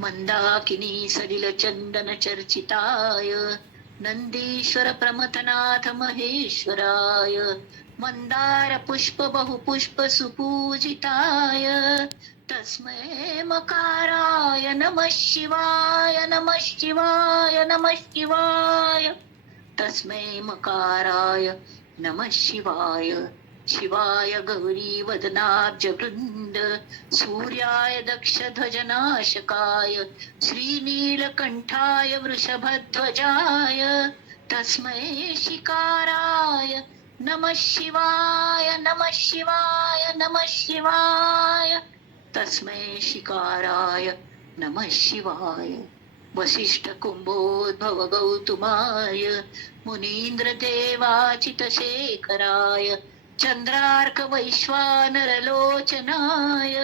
मंदाकिनी सलिल चंदन चर्चिताय, नंदीश्वर प्रमथनाथ महेश्वराय, मंदार पुष्प बहुपुष्प सुपूजिताय, तस्मै मकाराय नमः शिवाय. नमः शिवाय. नमः शिवाय. तस्मै मकाराय नमः शिवाय. शिवाय गौरी वदनाब्ज वृंद, सूर्याय दक्षध्वजनाशकाय, श्रीनीलकंठाय वृषभध्वजाय, तस्मै शिकाराय नमः शिवाय. नमः शिवाय. नमः शिवाय. तस्मै शिकाराय नमः शिवाय. वसिष्ठ कुंभोद्भव गौतमाय, मुनींद्र देवाचित शेखराय, चंद्रार्क वैश्वानर लोचनाय,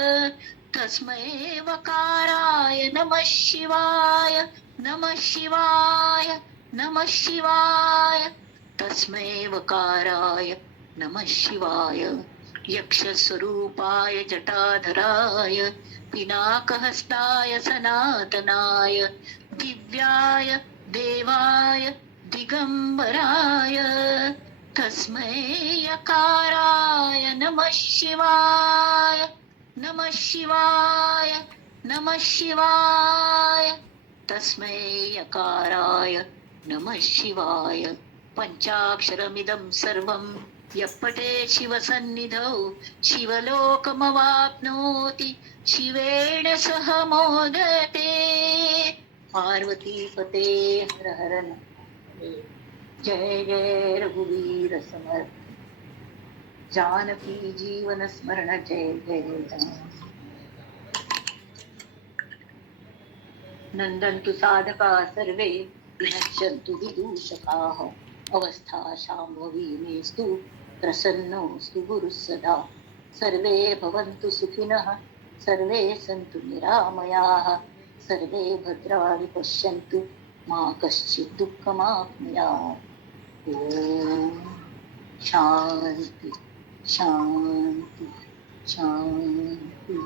तस्मै वकाराय नमः शिवाय. नमः शिवाय. नमः शिवाय. तस्मै वकाराय नमः शिवाय. यक्ष स्वरूपाय जटाधराय, पिनाकहस्ताय सनातनाय, दिव्याय देवाय दिगंबराय, तस्मै यकाराय नमः शिवाय. नमः शिवाय. नमः शिवाय. तस्मै यकाराय नमः शिवाय. पंचाक्षरमिदं सर्वं यप्पटे शिवसन्निधौ शिवलोकमवाप्नोति, शिवेण सह मोदते. पार्वती पते हर हर महादेव. जय जय रघुवीर समर्थ. जानकी जीवन स्मरण जय जय राम. नंदन्तु साधका सर्वे, विनश्यन्तु विदूषकाः. अवस्था शाम्भवी मेस्तु, प्रसन्नोऽस्तु गुरुः सदा. सर्वे भवन्तु सुखिनः, सर्वे सन्तु निरामयाः, सर्वे भद्राणि पश्यन्तु, मा कश्चित् दुःखमाप्नुयात्. ॐ शान्ति शान्ति शांती